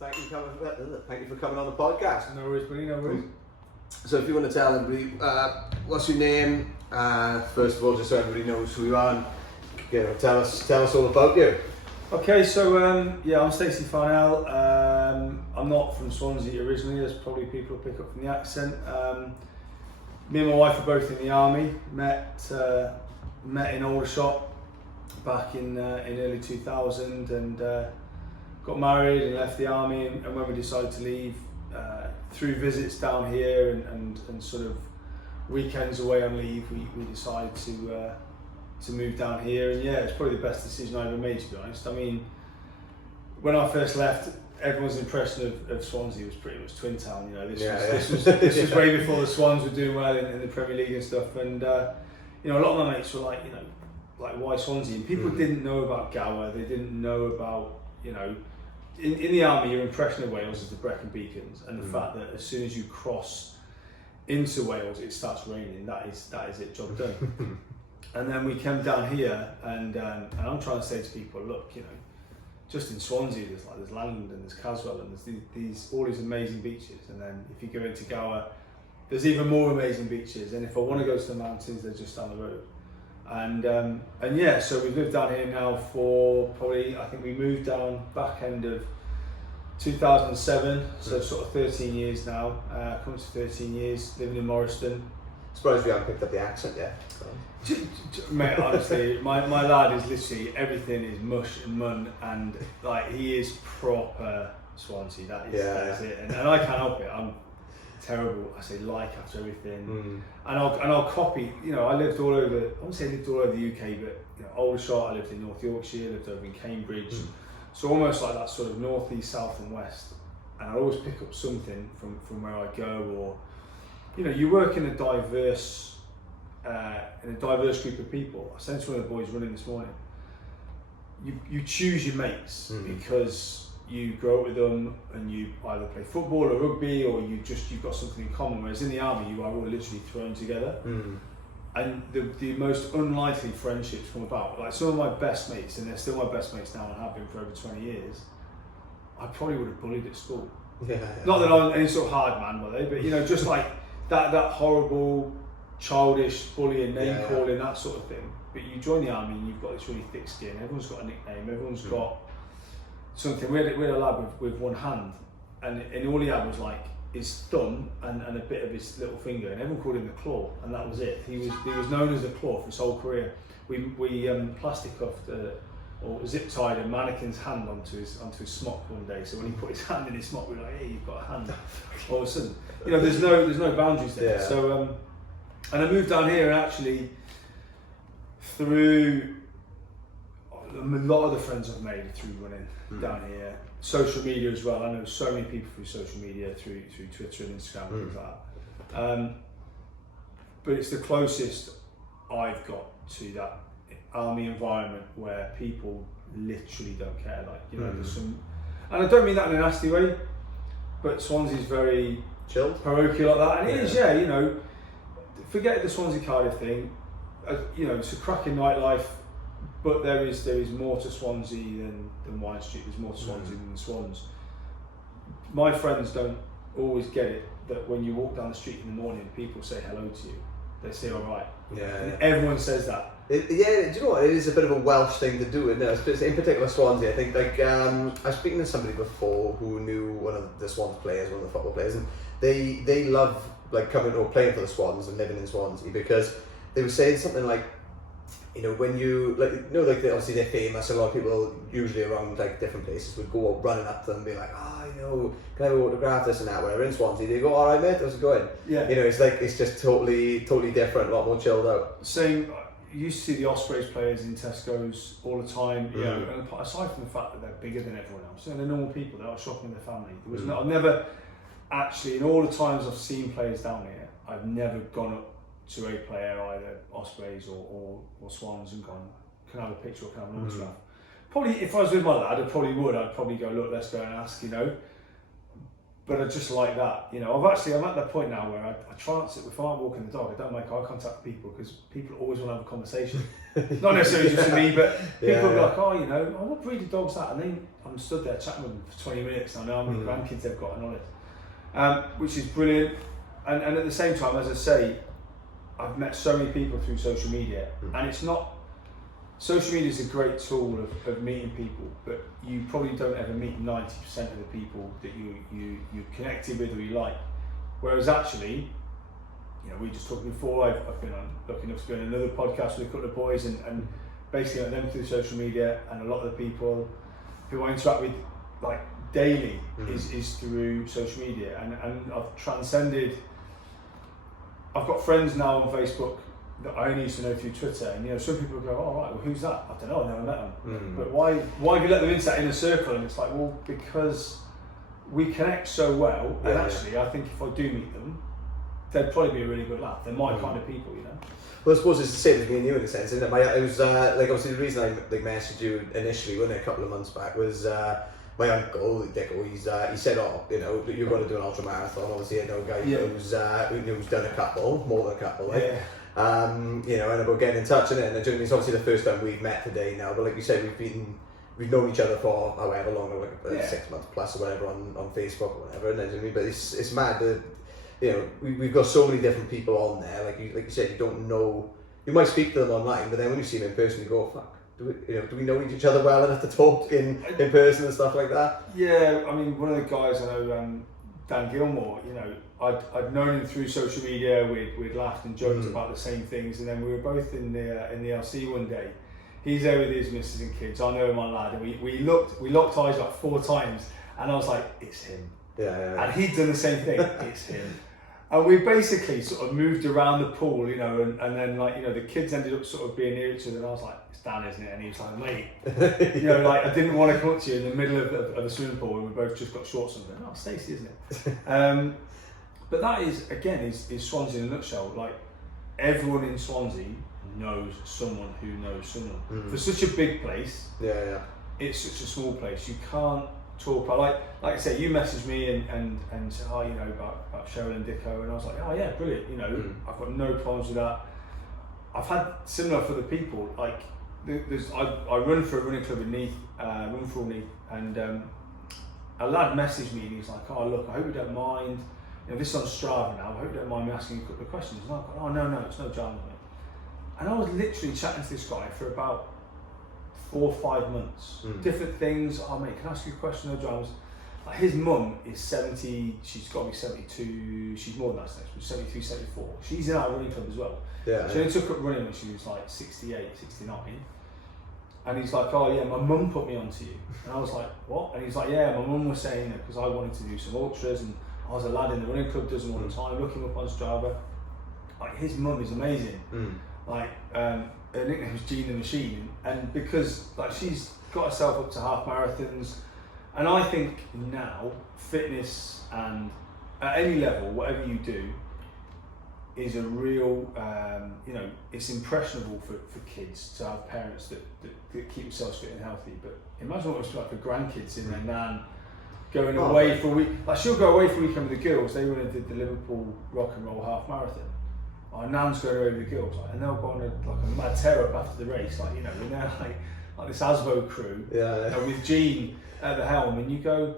Thank you for coming on the podcast. No worries, buddy, no worries. So if you want to tell everybody, what's your name? First of all, just so everybody knows who you are, and tell us all about you. Okay, so I'm Stacey Farnell. I'm not from Swansea originally, as probably people will pick up from the accent. Me and my wife are both in the army. Met in Aldershot back in early 2000, and got married and left the army. And when we decided to leave, through visits down here and sort of weekends away on leave, we decided to move down here. And yeah, it's probably the best decision I ever made, to be honest. I mean, when I first left, everyone's impression of Swansea was pretty much Twin Town. You know, this was way before the Swans were doing well in the Premier League and stuff. And a lot of my mates were like, why Swansea? And people didn't know about Gower. They didn't know about, in the army, your impression of Wales is the Brecon Beacons, and the fact that as soon as you cross into Wales, it starts raining. That is it, job done. And then we came down here, and I'm trying to say to people, look, just in Swansea, there's Land and there's Caswell and there's all these amazing beaches. And then if you go into Gower, there's even more amazing beaches. And if I want to go to the mountains, they're just down the road. And yeah, so we've lived down here now for probably, I think we moved down back end of 2007, so sort of 13 years now, coming to 13 years living in Morriston. Surprised we haven't picked up the accent yet. Mate, honestly, my lad is literally, everything is mush and mun, and like he is proper Swansea, that is it. And I can't help it, I'm terrible. I say like after everything, and I'll copy. I lived all over. I won't say I lived all over the UK, but Aldershot. I lived in North Yorkshire. I lived over in Cambridge. So almost like that sort of north, east, south, and west. And I always pick up something from where I go, or you work in a diverse group of people. I said to one of the boys running this morning, you choose your mates because you grow up with them and you either play football or rugby, or you've got something in common. Whereas in the army, you are all literally thrown together, and the most unlikely friendships come about. Like some of my best mates, and they're still my best mates now, and have been for over 20 years. I probably would have bullied at school. Not that I'm any sort of hard man, were they? But just like that horrible, childish bullying, name calling, that sort of thing. But you join the army and you've got this really thick skin. Everyone's got a nickname. Everyone's got something. We had a lad with one hand, and all he had was like his thumb and a bit of his little finger, and everyone called him the Claw, and that was it. He was known as the Claw for his whole career. We plastic cuffed or zip tied a mannequin's hand onto his smock one day. So when he put his hand in his smock, we were like, "Hey, you've got a hand." All of a sudden, there's no boundaries there. Yeah. So and I moved down here, and actually through a lot of the friends I've made through running down here, social media as well. I know so many people through social media, through Twitter and Instagram and things like that. But it's the closest I've got to that army environment where people literally don't care. Like there's some, and I don't mean that in a nasty way, but Swansea's very chilled, parochial like that, and it is. Forget the Swansea Cardiff thing. It's a cracking nightlife. But there is more to Swansea than Wine Street. There's more to Swansea than the Swans. My friends don't always get it that when you walk down the street in the morning, people say hello to you. They say all right. Yeah. And everyone says that. Do you know what? It is a bit of a Welsh thing to do, isn't it? In particular, Swansea. I think I was speaking to somebody before who knew one of the Swans players, one of the football players, and they love coming or playing for the Swans and living in Swansea, because they were saying something like, when you obviously they're famous. A lot of people usually around different places would go up running up to them and be like, can I have an autograph, this and that. Whenever in Swansea, they go, all right, mate, how's it going? Yeah. It's just totally different, a lot more chilled out. Same. You used to see the Ospreys players in Tesco's all the time. And aside from the fact that they're bigger than everyone else, they're normal people. They're out shopping with their family. I've never actually, in all the times I've seen players down here, I've never gone up to a player, either Ospreys or Swans, and gone, can I have a picture or can I have an autograph? Probably, if I was with my lad, I'd probably go, look, let's go and ask, But But I just like that, I'm at that point now where I try not to, if I'm walking the dog, I don't make eye contact with people because people always want to have a conversation. Not necessarily just with me, but people will be like, what breed of dog's that? And then I'm stood there chatting with them for 20 minutes and I know how many grandkids they've got and all this, which is brilliant. And at the same time, as I say, I've met so many people through social media, and it's not, social media is a great tool of meeting people, but you probably don't ever meet 90% of the people that you connected with or you like. Whereas actually, we just talked before, I've been lucky enough to be on another podcast with a couple of boys, and basically I them through social media, and a lot of the people who I interact with like daily is through social media, and I've transcended. I've got friends now on Facebook that I only used to know through Twitter, and some people go, "Oh, right, well, who's that? I don't know, I've never met them." But why have you let them into that inner circle? And it's like, well, because we connect so well, and actually, I think if I do meet them, they'd probably be a really good laugh. They're my kind of people, Well, I suppose it's the same as me and you in a sense, isn't it? It was obviously the reason I messaged you initially, wasn't it, a couple of months back, was my uncle Dicko. He said, you're going to do an ultra marathon. Obviously, I know a guy who's done a couple, more than a couple. And about getting in touch, and it's obviously the first time we've met today now. But like you said, we've known each other for however long, like 6 months plus or whatever on Facebook or whatever. And but it's mad that we've got so many different people on there. Like you said, you don't know. You might speak to them online, but then when you see them in person, you go, oh, fuck. Do we know each other well enough to talk in person and stuff like that? Yeah, I mean, one of the guys I know, Dan Gilmore, I'd known him through social media. We'd laughed and joked about the same things, and then we were both in the LC one day. He's there with his missus and kids. I know my lad, and we locked eyes like 4 times, and I was like, it's him. Yeah. And he'd done the same thing. It's him. And we basically sort of moved around the pool, and then the kids ended up sort of being near each other, and I was like, it's Dan, isn't it? And he was like, mate, I didn't want to come up to you in the middle of a swimming pool, and we both just got shorts on. Oh, Stacey, isn't it? But that is Swansea in a nutshell. Like, everyone in Swansea knows someone who knows someone. For such a big place, it's such a small place, you can't talk. Like I say, you messaged me and said, about Cheryl and Dicko, and I was like, oh yeah, brilliant. I've got no problems with that. I've had similar for the people. Like, I run for a running club in Neath, Run for All Neath, and a lad messaged me and he's like, oh look, I hope you don't mind. This is on Strava now. I hope you don't mind me asking you a couple of questions. And I was like, oh no, it's no drama. And I was literally chatting to this guy for about 4 or 5 months. Different things. Oh mate, can I ask you a question? No dramas. Like, his mum is 70, she's got to be 72, she's more than that, she's 73, 74. She's in our running club as well. She only took up running when she was like 68, 69. And he's like, oh yeah, my mum put me onto you. And I was like, what? And he's like, yeah, my mum was saying that because I wanted to do some ultras, and I was a lad in the running club, does them all the time, looking up on Strava. Like, his mum is amazing. Like, her nickname is Jean the Machine, and because like she's got herself up to half marathons, and I think now fitness and at any level, whatever you do, is a real, it's impressionable for kids to have parents that keep themselves fit and healthy. But imagine what it's like for grandkids in their nan going away for a week. Like, she'll go away for a weekend with the girls. They went and did the Liverpool Rock and Roll half marathon. Our nan's going away with the girls, and they'll go on a mad tear up after the race, when they're like this Asbo crew with Jean at the helm, and you go,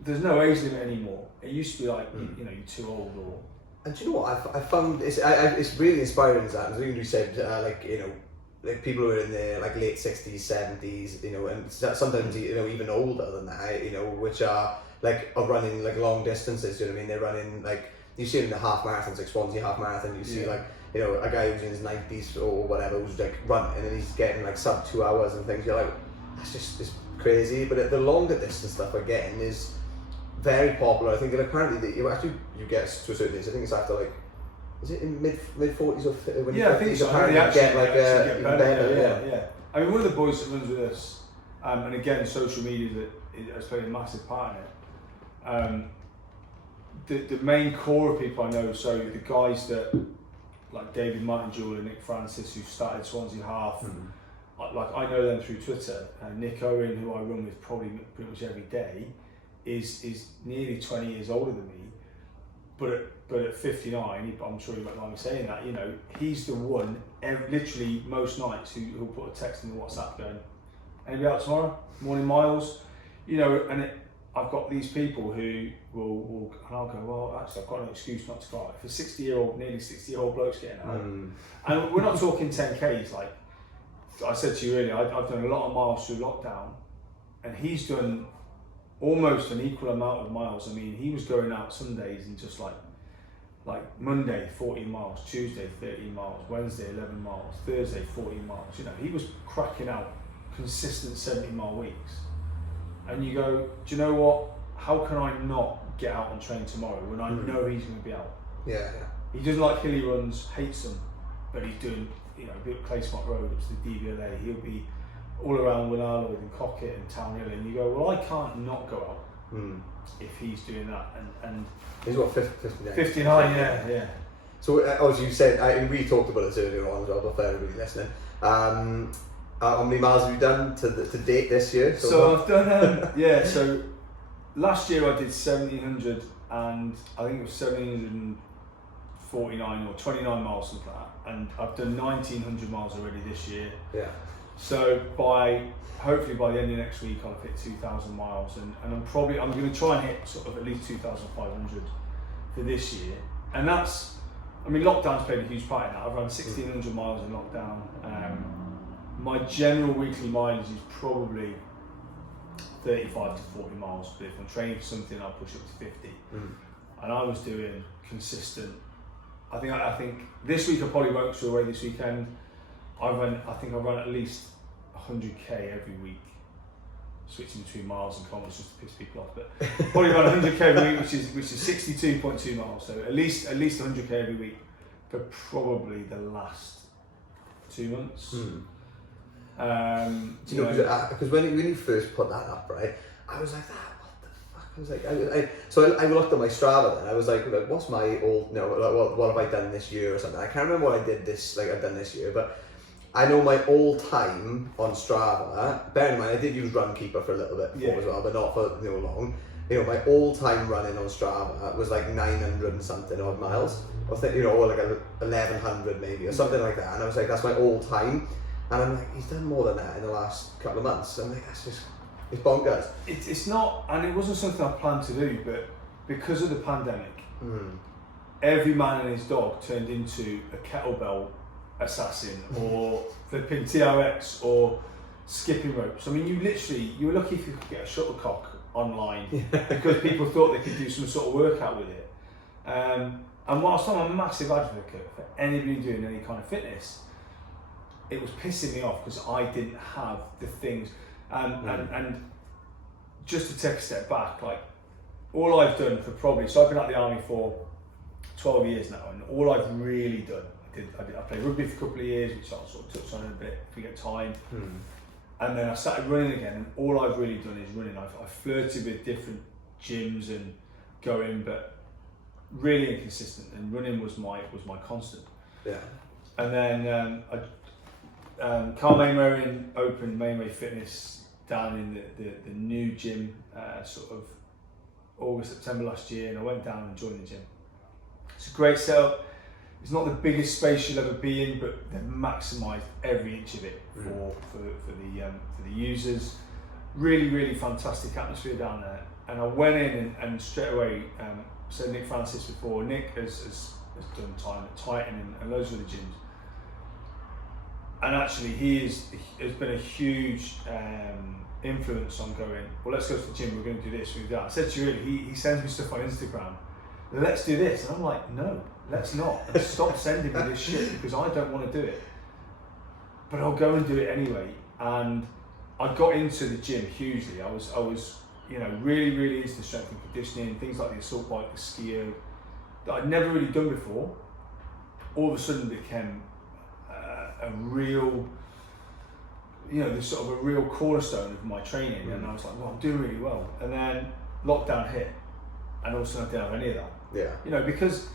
there's no age limit anymore. It used to be like, you're too old or. And do you know what I found? It's really inspiring as that. As you said, like people who are in their like late 60s, 70s, and sometimes even older than that, which are running like long distances. You know what I mean? They're running like. You see it in the half marathons, like Swansea half marathon. You see a guy who's in his 90s or whatever who's like running and he's getting like sub 2 hours and things. You're like, it's crazy. But the longer distance stuff again is very popular. I think that apparently you get to a certain age. I think it's after like, is it in mid 40s or when I think so. Apparently you get like get better. I mean, one of the boys that runs with us, and again, social media has played a massive part in it. The main core of people I know, so the guys that, like David Martin-Jewell and Nick Francis, who started Swansea Half, like I know them through Twitter. Nick Owen, who I run with probably pretty much every day, is nearly 20 years older than me, but at 59, I'm sure you won't mind me saying that, you know, he's the one, literally most nights, who'll put a text in the WhatsApp going, anybody out tomorrow? Morning miles? You know, and I've got these people who will, and I'll go, well, actually, I've got an excuse not to go out. If a nearly 60-year-old bloke's getting out, and we're not talking 10Ks, like I said to you earlier, I've done a lot of miles through lockdown, and he's done almost an equal amount of miles. I mean, he was going out some days and just like Monday 14 miles, Tuesday 13 miles, Wednesday 11 miles, Thursday 14 miles. You know, he was cracking out consistent 70-mile weeks. And you go, do you know what? How can I not get out and train tomorrow when I know he's going to be out? Yeah. He doesn't like hilly runs, hates them, but he's doing, you know, a bit of Claysmont Road up to the DVLA. He'll be all around Winarlow and Cockett and Town Hill, and you go, well, I can't not go out if he's doing that. And he's what, 59? 59, yeah. So as you said, we talked about this earlier on as well, but for everybody listening. How many miles have you done to date this year? So I've done, so last year I did 1,700, and I think it was 1,749 or 29 miles, something like that. And I've done 1,900 miles already this year. Yeah. So hopefully by the end of next week I'll have hit 2,000 miles, and I'm going to try and hit sort of at least 2,500 for this year. And that's, I mean, lockdown's played a huge part in that. I've run 1,600 miles in lockdown. My general weekly mileage is probably 35 to 40 miles, but if I'm training for something, I'll push up to 50. And I was doing consistent. I think this week I probably won't go away this weekend. I think I run at least 100k every week, switching between miles and kilometers just to piss people off. But probably run 100k every week, which is 62.2 miles. So at least 100k every week for probably the last 2 months. Do you know, because when you first put that up, right, I was like, what the fuck? I was like, so I looked at my Strava then. I was like, what's my old, what have I done this year or something? I can't remember what I did I've done this year, but I know my old time on Strava. Bear in mind, I did use Runkeeper for a little bit before as well, but not for long. You know, my old time running on Strava was like 900 and something odd miles, or like 1,100 maybe, or something like that. And I was like, that's my old time. And I'm like, he's done more than that in the last couple of months. I'm like, it's bonkers. It's not, and it wasn't something I planned to do, but because of the pandemic, every man and his dog turned into a kettlebell assassin or flipping TRX or skipping ropes. I mean, you were lucky if you could get a shuttlecock online because people thought they could do some sort of workout with it. And whilst I'm a massive advocate for anybody doing any kind of fitness, it was pissing me off because I didn't have the things. And just to take a step back, like all I've done for so I've been at the army for 12 years now, and all I've really done, I played rugby for a couple of years, which I'll sort of touch on in a bit if we get time. And then I started running again, and all I've really done is running. I've flirted with different gyms and going, but really inconsistent, and running was my constant. Yeah. And then Carl Mainwaring opened Mainway Fitness down in the new gym sort of August, September last year, and I went down and joined the gym. It's a great setup. It's not the biggest space you'll ever be in, but they've maximised every inch of it for the users. Really, really fantastic atmosphere down there. And I went in and straight away said Nick Francis before. Nick has done time at Titan and loads of the gyms. And actually, has been a huge influence on going, well, let's go to the gym, we're going to do this, we're going to do that. I said to you earlier, he sends me stuff on Instagram, let's do this. And I'm like, no, let's not. And stop sending me this shit because I don't want to do it. But I'll go and do it anyway. And I got into the gym hugely. I was really, really into the strength and conditioning, things like the assault bike, the skier, that I'd never really done before. All of a sudden became a real, this sort of a real cornerstone of my training, and I was like, well, I'm doing really well. And then lockdown hit, and all of a sudden I didn't have any of that. Yeah. Because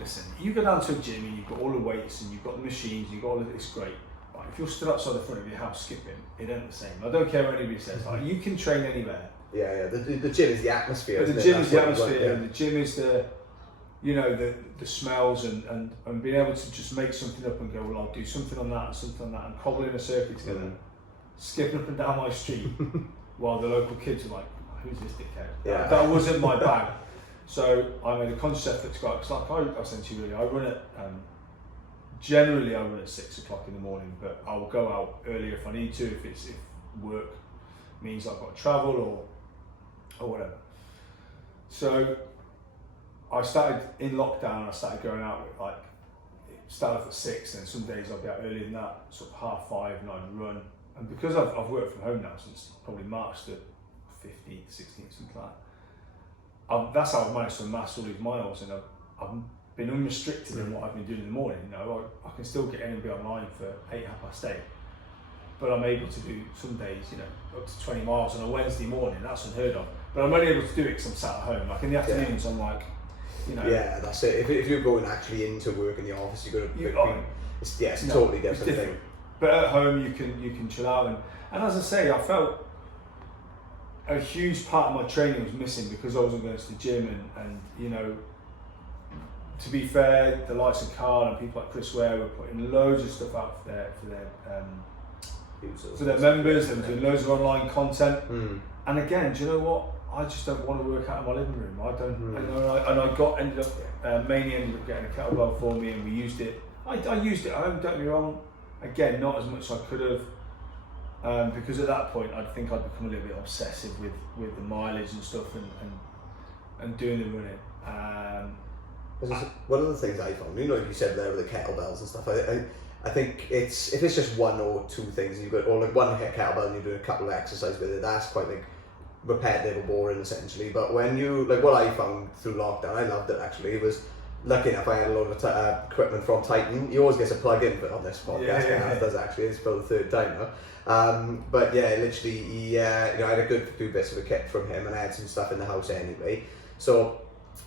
listen, you go down to a gym and you've got all the weights and you've got the machines, you've got all of it's great. Right? If you're stood outside the front of your house skipping, it ain't the same. I don't care what anybody says. Like, you can train anywhere. Yeah. The gym is the atmosphere. But the gym is the atmosphere, and the gym is the smells and being able to just make something up and go, well, I'll do something on that and something on that, and cobbling a circuit together, skipping up and down my street, while the local kids are like, who's this dickhead? Yeah. That wasn't my bag. So I made a conscious effort to go out, because like I said to you earlier, I run at, generally I run at 6 o'clock in the morning, but I will go out earlier if I need to, if work means I've got to travel or whatever. So I started in lockdown, I started going out with like, start off at 6, and some days I'll be out earlier than that, sort of 5:30, and I'd run. And because I've worked from home now since probably March the 15th, 16th, something like that, that's how I've managed to amass all these miles, and I've been unrestricted in what I've been doing in the morning. You know, I can still get in and be online for 8:30, but I'm able to do some days, you know, up to 20 miles on a Wednesday morning. That's unheard of. But I'm only able to do it because I'm sat at home. Like in the afternoons, I'm like, you know. Yeah, that's it. If you're going actually into work in the office, you've got to. It's a totally different thing. But at home, you can chill out, and as I say, I felt a huge part of my training was missing because I wasn't going to the gym, and you know, to be fair, the likes of Carl and people like Chris Ware were putting loads of stuff out for their members, and doing loads of online content. And again, do you know what? I just don't want to work out in my living room. I don't, and I ended up getting a kettlebell for me, and we used it. I used it at home. Don't get me wrong. Again, not as much as I could have, because at that point I'd think I'd become a little bit obsessive with the mileage and stuff, and doing the running. One of the things I found, you know, you said there with the kettlebells and stuff. I think if it's just one or two things, you've got, or like one kettlebell and you're doing a couple of exercises with it, that's quite like repetitive or boring essentially. But when you, like what I found through lockdown, I loved it actually. It was lucky enough I had a lot of equipment from Titan. You always get a plug in on this podcast. Does actually, it's for the third time now. But yeah, literally, you know, I had a good few bits of a kit from him, and I had some stuff in the house anyway. So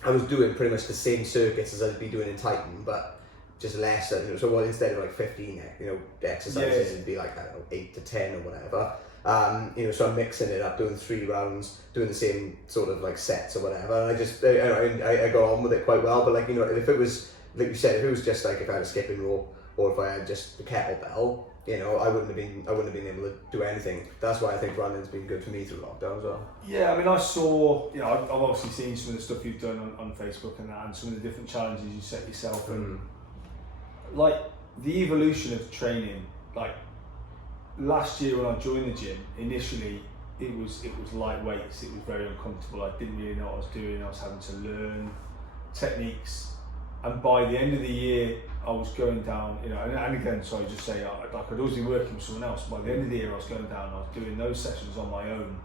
I was doing pretty much the same circuits as I'd be doing in Titan, but just less. You know, so instead of like 15, you know, exercises, it'd be like, I don't know, 8 to 10 or whatever. You know, so I'm mixing it up, doing 3 rounds, doing the same sort of like sets or whatever. And I just, I got on with it quite well. But like, you know, if it was, like you said, if it was just like if I had a skipping rope or if I had just the kettlebell, you know, I wouldn't have been able to do anything. That's why I think running's been good for me through lockdown as well. Yeah, I mean, I saw, you know, I've obviously seen some of the stuff you've done on Facebook and that, and some of the different challenges you set yourself, and like the evolution of training. Like last year when I joined the gym, initially it was light weights. It was very uncomfortable. I didn't really know what I was doing. I was having to learn techniques, and by the end of the year, I was going down, you know, and again, sorry, just say, like I'd always been working with someone else. By the end of the year, I was going down, I was doing those sessions on my own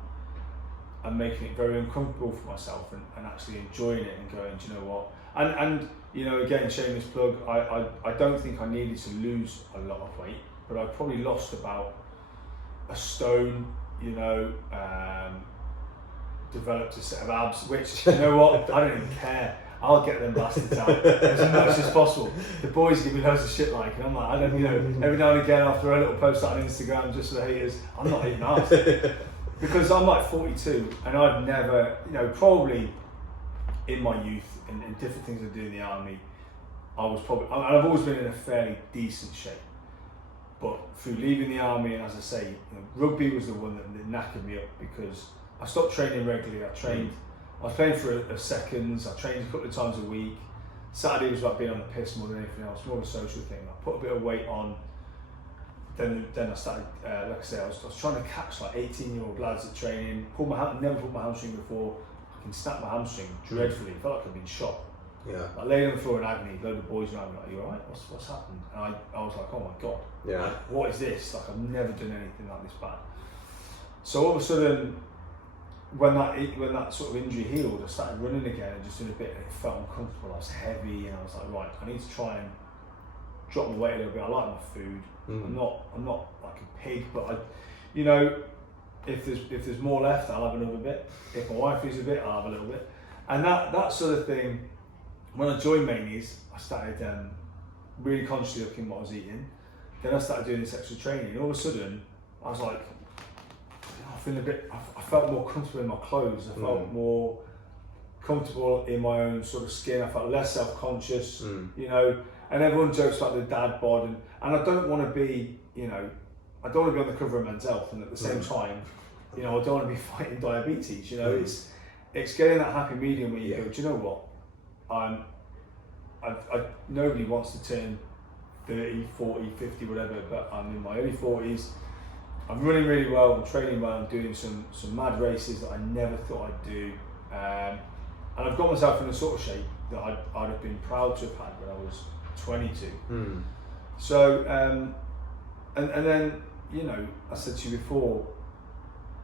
and making it very uncomfortable for myself, and actually enjoying it and going, do you know what? And you know, again, shameless plug, I don't think I needed to lose a lot of weight, but I probably lost about a stone, you know, developed a set of abs, which, you know what, I don't even care. I'll get them bastards out as much as possible. The boys give me loads of shit like, and I'm like, I don't, you know, every now and again after a little post on Instagram just for the haters, I'm not even asked. Because I'm like 42 and I've never, you know, probably in my youth and different things I do in the army, I've always been in a fairly decent shape. But through leaving the army, and as I say, you know, rugby was the one that knackered me up, because I stopped training regularly. I was playing for a seconds, I trained a couple of times a week. Saturday was like being on the piss more than anything else, more of a social thing. I put a bit of weight on, then I started, like I say, I was trying to catch like 18-year-old lads at training, never pulled my hamstring before, I can snap my hamstring dreadfully, felt like I'd been shot. Yeah. I lay on the floor in agony, a load of boys around me like, you alright? What's happened? And I was like, oh my God, yeah. Like, what is this? Like, I've never done anything like this bad. So all of a sudden, when that sort of injury healed, I started running again and just doing a bit, and it felt uncomfortable. I was heavy, and I was like, right, I need to try and drop my weight a little bit. I like my food. I'm not like a pig, but you know, if there's more left, I'll have another bit. If my wife needs a bit, I'll have a little bit. And that sort of thing. When I joined Manies, I started really consciously looking at what I was eating. Then I started doing this extra training, and all of a sudden, I was like, I felt more comfortable in my clothes. I felt more comfortable in my own sort of skin. I felt less self-conscious, you know. And everyone jokes about the dad bod, and I don't want to be, you know, I don't want to be on the cover of Men's Health, and at the same time, you know, I don't want to be fighting diabetes. You know, it's getting that happy medium where you go, do you know what? Nobody wants to turn 30, 40, 50, whatever, but I'm in my early 40s. I'm running really well, I'm training well, I'm doing some mad races that I never thought I'd do. And I've got myself in a sort of shape that I'd have been proud to have had when I was 22. So, and then, you know, I said to you before,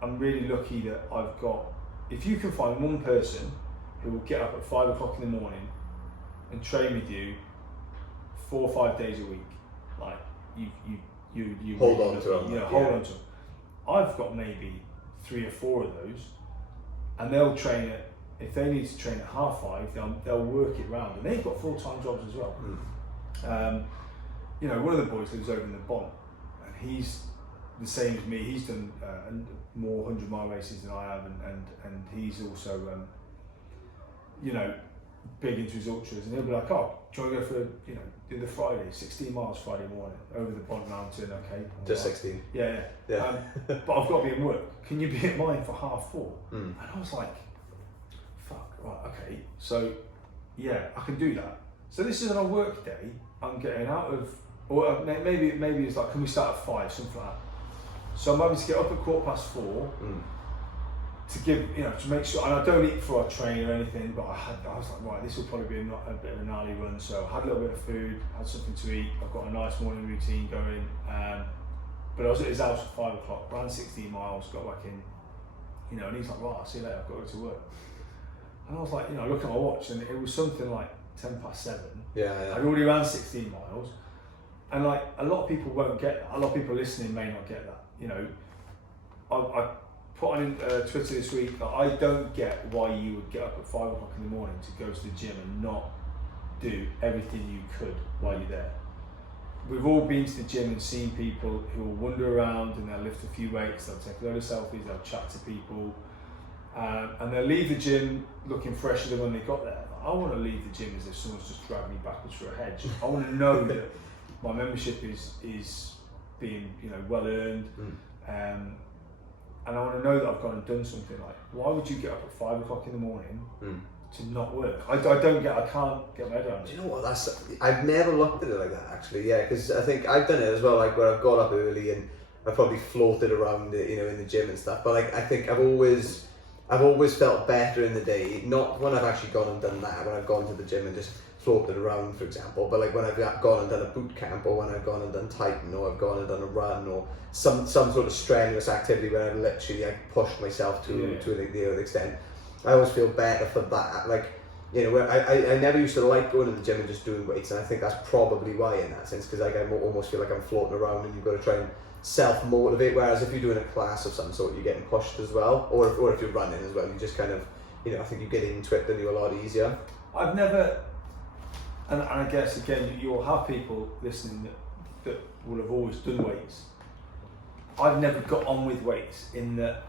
I'm really lucky that I've got, if you can find one person who will get up at 5 o'clock in the morning and train with you 4 or 5 days a week, like you hold really on to them. You know, hold on to them. I've got maybe 3 or 4 of those, and they'll train at, if they need to train at 5:30, they'll work it round, and they've got full-time jobs as well. You know, one of the boys lives over in the Bont, and he's the same as me. He's done more 100-mile races than I have, and he's also, you know, big into his ultras, and he'll be like, oh, do you want to go for, you know, do the Friday, 16 miles Friday morning over the Bont Mountain, okay? Just 16. Yeah. But I've got to be in work. Can you be at mine for 4:30? And I was like, fuck, right, okay. So, yeah, I can do that. So this is on a work day. I'm getting out of, or maybe it's like, can we start at 5, something like that. So I'm having to get up at 4:15 to give, you know, to make sure, and I don't eat before I train or anything, but I was like, right, this will probably be a bit of a gnarly run. So I had a little bit of food, had something to eat. I've got a nice morning routine going. But I was at his house at 5 o'clock, ran 16 miles, got back in, you know, and he's like, right, I'll see you later, I've got to go to work. And I was like, you know, I look at my watch, and it was something like 7:10. Yeah. I'd already ran 16 miles. And like, a lot of people won't get that. A lot of people listening may not get that. You know, I put on Twitter this week that I don't get why you would get up at 5 o'clock in the morning to go to the gym and not do everything you could while you're there. We've all been to the gym and seen people who will wander around and they'll lift a few weights, they'll take a load of selfies, they'll chat to people, and they'll leave the gym looking fresher than when they got there. I want to leave the gym as if someone's just dragged me backwards through a hedge. I want to know that my membership is being, you know, well earned, and I want to know that I've gone and done something. Like, why would you get up at 5 o'clock in the morning to not work? I can't get my head around it. Do you know what? I've never looked at it like that, actually. Yeah, because I think I've done it as well. Like, where I've got up early and I've probably floated around it, you know, in the gym and stuff. But like, I think I've always felt better in the day. Not when I've actually gone and done that. When I've gone to the gym and just floated around, for example. But like when I've gone and done a boot camp, or when I've gone and done Titan, or I've gone and done a run, or some sort of strenuous activity where I've literally pushed myself to the other extent, I always feel better for that. Like, you know, where I never used to like going to the gym and just doing weights, and I think that's probably why, in that sense, because like I almost feel like I'm floating around and you've got to try and self-motivate, whereas if you're doing a class of some sort, you're getting pushed as well, or if you're running as well, you just kind of, you know, I think you get into it, then you're a lot easier. I've never, and I guess again, you'll have people listening that will have always done weights. I've never got on with weights in that,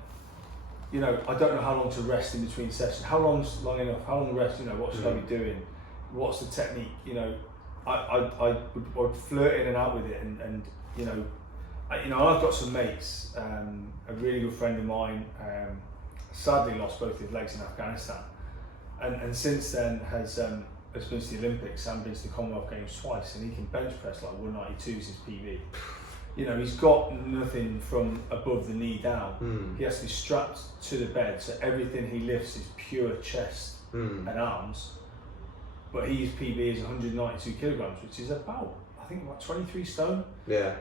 you know, I don't know how long to rest in between sessions. How long's long enough? How long to rest? You know, what should I be doing? What's the technique? You know, I would flirt in and out with it, and you know, I've got some mates. A really good friend of mine sadly lost both his legs in Afghanistan, and since then has been to the Olympics and been to the Commonwealth Games twice, and he can bench press like 192 is his PB. You know, he's got nothing from above the knee down. He has to be strapped to the bed, so everything he lifts is pure chest and arms. But his PB is 192 kilograms, which is about, I think, about 23 stone. Yeah.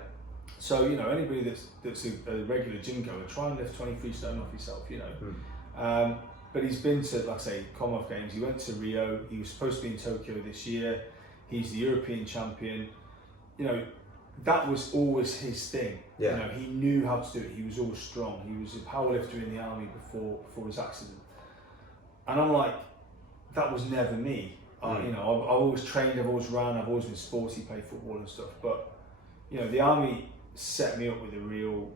So, you know, anybody that's a regular gym goer, try and lift 23 stone off yourself, you know. But he's been to, like I say, Commonwealth Games. He went to Rio. He was supposed to be in Tokyo this year. He's the European champion. You know, that was always his thing. Yeah. You know, he knew how to do it. He was always strong. He was a powerlifter in the army before his accident. And I'm like, that was never me. You know, I've always trained, I've always ran, I've always been sporty, played football and stuff. But, you know, the army set me up with a real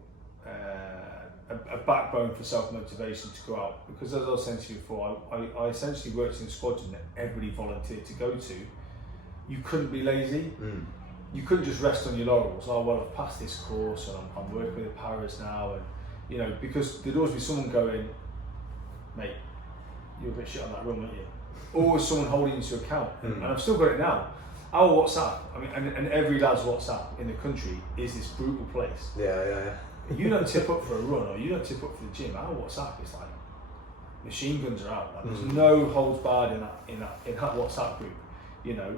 a backbone for self-motivation to go out, because as I was saying to you before, I essentially worked in a squadron that everybody volunteered to go to. You couldn't be lazy. You couldn't just rest on your laurels. Oh well, I've passed this course and I'm working with the paras now, and you know, because there'd always be someone going, mate, you were a bit shit on that run, weren't you? Always someone holding you to account, and I've still got it now. Our WhatsApp, I mean, and every lad's WhatsApp in the country is this brutal place. Yeah. You don't tip up for a run, or you don't tip up for the gym. Our WhatsApp is like machine guns are out. Like, there's no holds barred in that WhatsApp group. You know,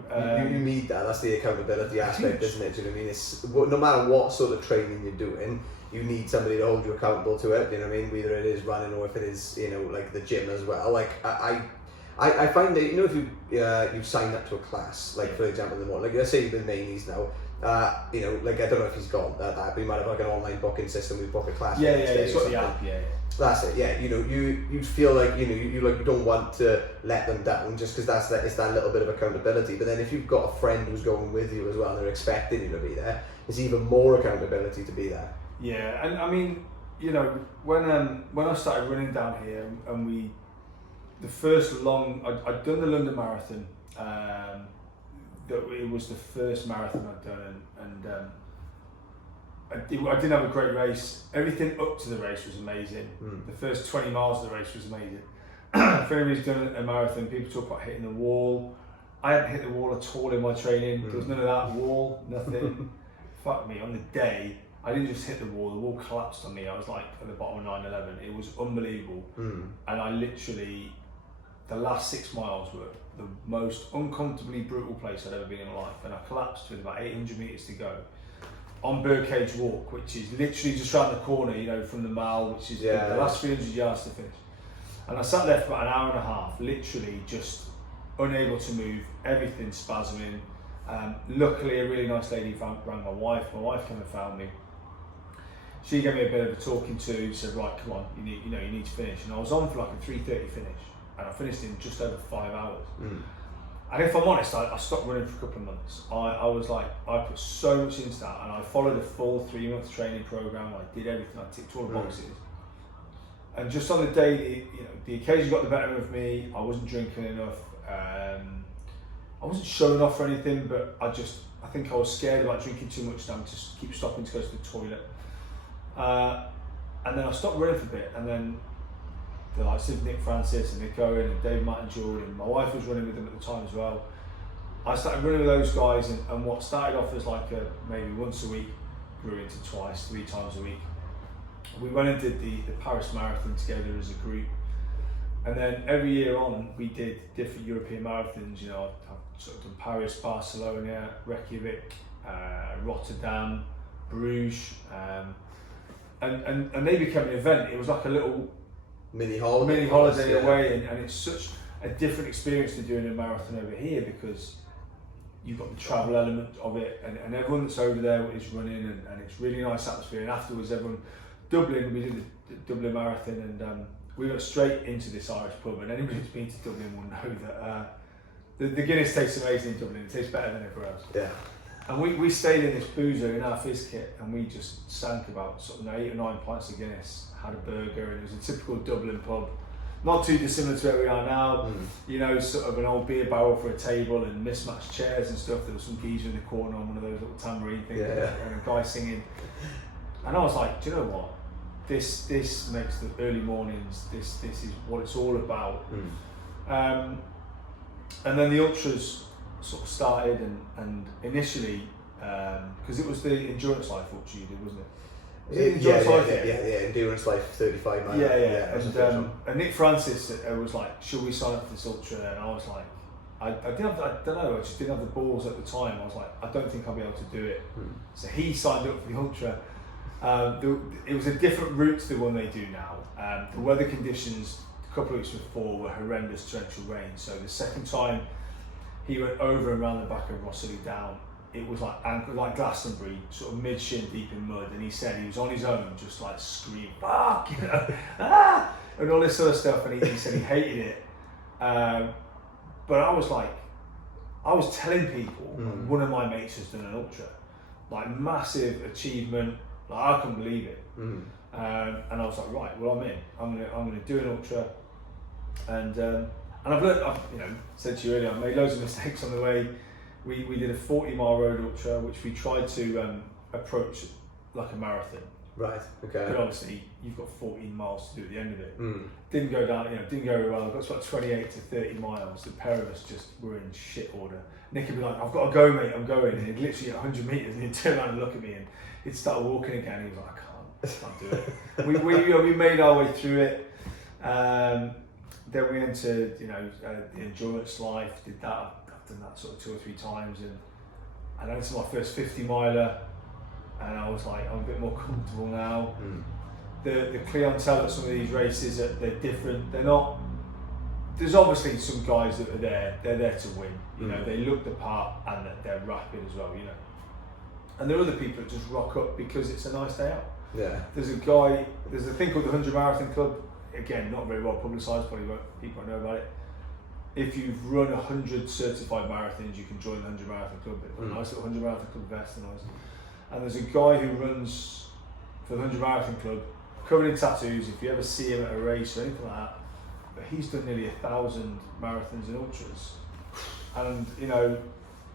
you need that. That's the accountability aspect, isn't it? Do you know what I mean? It's no matter what sort of training you're doing, you need somebody to hold you accountable to it. You know what I mean? Whether it is running or if it is, you know, like the gym as well. Like I find that, you know, if you sign up to a class, like for example, the morning, like let's say you've been Manies now, you know, like I don't know if he's got that, but he might have like an online booking system. We book a class. Yeah, it's got the app. Yeah. That's it. Yeah, you know, you feel like, you know, you don't want to let them down just because it's that little bit of accountability. But then if you've got a friend who's going with you as well, and they're expecting you to be there, it's even more accountability to be there. Yeah, and I mean, you know, when I started running down here, and the first long, I'd done the London Marathon. That it was the first marathon I'd done, and I didn't have a great race. Everything up to the race was amazing. The first 20 miles of the race was amazing. For anyone who's done a marathon, people talk about hitting the wall. I hadn't hit the wall at all in my training. There was none of that wall, nothing. Fuck me, on the day, I didn't just hit the wall collapsed on me. I was like at the bottom of 911. It was unbelievable. And I literally, the last 6 miles were the most uncomfortably brutal place I'd ever been in my life. And I collapsed with about 800 metres to go on Birdcage Walk, which is literally just around the corner, you know, from the Mall, which is the last 300 yards to finish. And I sat there for about an hour and a half, literally just unable to move, everything spasming. Luckily, a really nice lady rang my wife. My wife came and found me. She gave me a bit of a talking to, said, right, come on, you need to finish. And I was on for like a 3:30 finish, and I finished in just over 5 hours. And if I'm honest, I stopped running for a couple of months. I was like, I put so much into that, and I followed a full 3-month training program. I did everything, I ticked all the boxes. And just on the day, the occasion got the better of me. I wasn't drinking enough. I wasn't showing off or anything, but I think I was scared about drinking too much, and I just keep stopping to go to the toilet. And then I stopped running for a bit, and then the likes of Nick Francis and Nick Owen and Dave Martin Jordan, my wife was running with them at the time as well. I started running with those guys, and what started off as like maybe once a week grew into twice, 3 times a week. We went and did the Paris Marathon together as a group, and then every year on we did different European marathons. You know, I've sort of done Paris, Barcelona, Reykjavik, Rotterdam, Bruges, and they became an event. It was like a little mini holiday away, and it's such a different experience to doing a marathon over here, because you've got the travel element of it, and everyone that's over there is running, and it's really nice atmosphere. And afterwards, Dublin, we did the Dublin Marathon, and we went straight into this Irish pub, and anybody who's been to Dublin will know that the Guinness tastes amazing in Dublin. It tastes better than everywhere else. Yeah. And we stayed in this boozer in our fizz kit, and we just sank about sort of 8 or 9 pints of Guinness, had a burger, and it was a typical Dublin pub. Not too dissimilar to where we are now, you know, sort of an old beer barrel for a table and mismatched chairs and stuff. There was some geezer in the corner on one of those little tambourine things, and a guy singing. And I was like, do you know what? This makes the early mornings, this is what it's all about. And then the ultras sort of started, and initially, because it was the Endurance Life ultra you did, wasn't it? Endurance Life 35 miles. And Nick Francis was like, should we sign up for this ultra? And I was like, I don't know, I just didn't have the balls at the time. I was like, I don't think I'll be able to do it. So he signed up for the ultra. It was a different route to the one they do now. The weather conditions a couple of weeks before were horrendous, torrential rain. So the second time he went over and around the back of Rossley Down, it was like Glastonbury, sort of mid-shin deep in mud, and he said he was on his own, just like screaming, fuck, you know, and all this sort of stuff, and he said he hated it. But I was telling people, one of my mates has done an ultra, like massive achievement, like I couldn't believe it. And I was like, right, well, I'm in. I'm gonna do an ultra, and I've learned. Said to you earlier, I made loads of mistakes on the way. We did a 40-mile road ultra, which we tried to approach like a marathon. Right. Okay. But obviously, you've got 14 miles to do at the end of it. Mm. Didn't go down. Didn't go very well. I got to about 28 to 30 miles. The pair of us just were in shit order. Nick would be like, "I've got to go, mate. I'm going." And he'd literally get 100 meters, and he'd turn around and look at me, and he'd start walking again. He was like, I can't do it. we made our way through it. Then we entered, the endurance life. Did that. I've done that sort of 2 or 3 times, and I went to my first 50 miler, and I was like, I'm a bit more comfortable now. Mm. The clientele at some of these races, they're different. They're not. There's obviously some guys that are there. They're there to win. They look the part, and that they're rapid as well. And there are other people that just rock up because it's a nice day out. Yeah. There's a thing called the 100 Marathon Club. Again, not very well publicised, probably people won't know about it. If you've run 100 certified marathons, you can join the 100 Marathon Club. It's a nice little 100 Marathon Club vest, and there's a guy who runs for the 100 Marathon Club, covered in tattoos. If you ever see him at a race or anything like that, but he's done nearly 1,000 marathons and ultras. And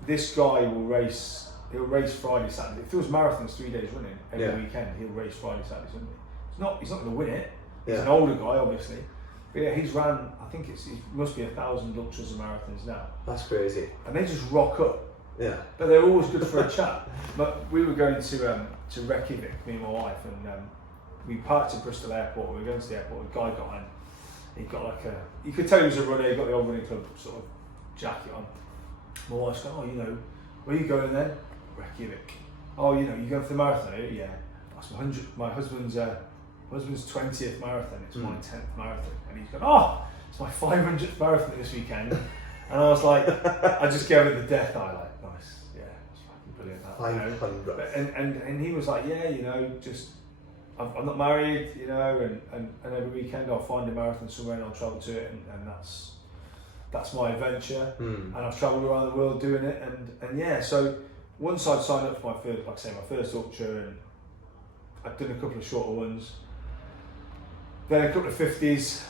this guy will race. He'll race Friday, Saturday. If there was marathons 3 days running every weekend, he'll race Friday, Saturday, Sunday. He's not going to win it. He's an older guy, obviously. But yeah, he's ran. I think it must be 1,000 ultras and marathons now. That's crazy. And they just rock up. Yeah. But they're always good for a chat. But we were going to Reykjavik, me and my wife, and we parked at Bristol Airport. We were going to the airport. A guy got in. He got like you could tell he was a runner. He got the old running club sort of jacket on. My wife's going, where are you going then? Reykjavik. Oh, you going for the marathon? Yeah. That's my husband's 20th marathon. It's my 10th marathon. And he's going, it's my 500th marathon this weekend. And I was like, I just gave it the death eye, like, nice, yeah, it's fucking brilliant. 500. And he was like, just I'm not married, and every weekend I'll find a marathon somewhere and I'll travel to it, and that's my adventure. And I've travelled around the world doing it, and yeah. So once I'd signed up for my first ultra, and I'd done a couple of shorter ones, then a couple of 50s,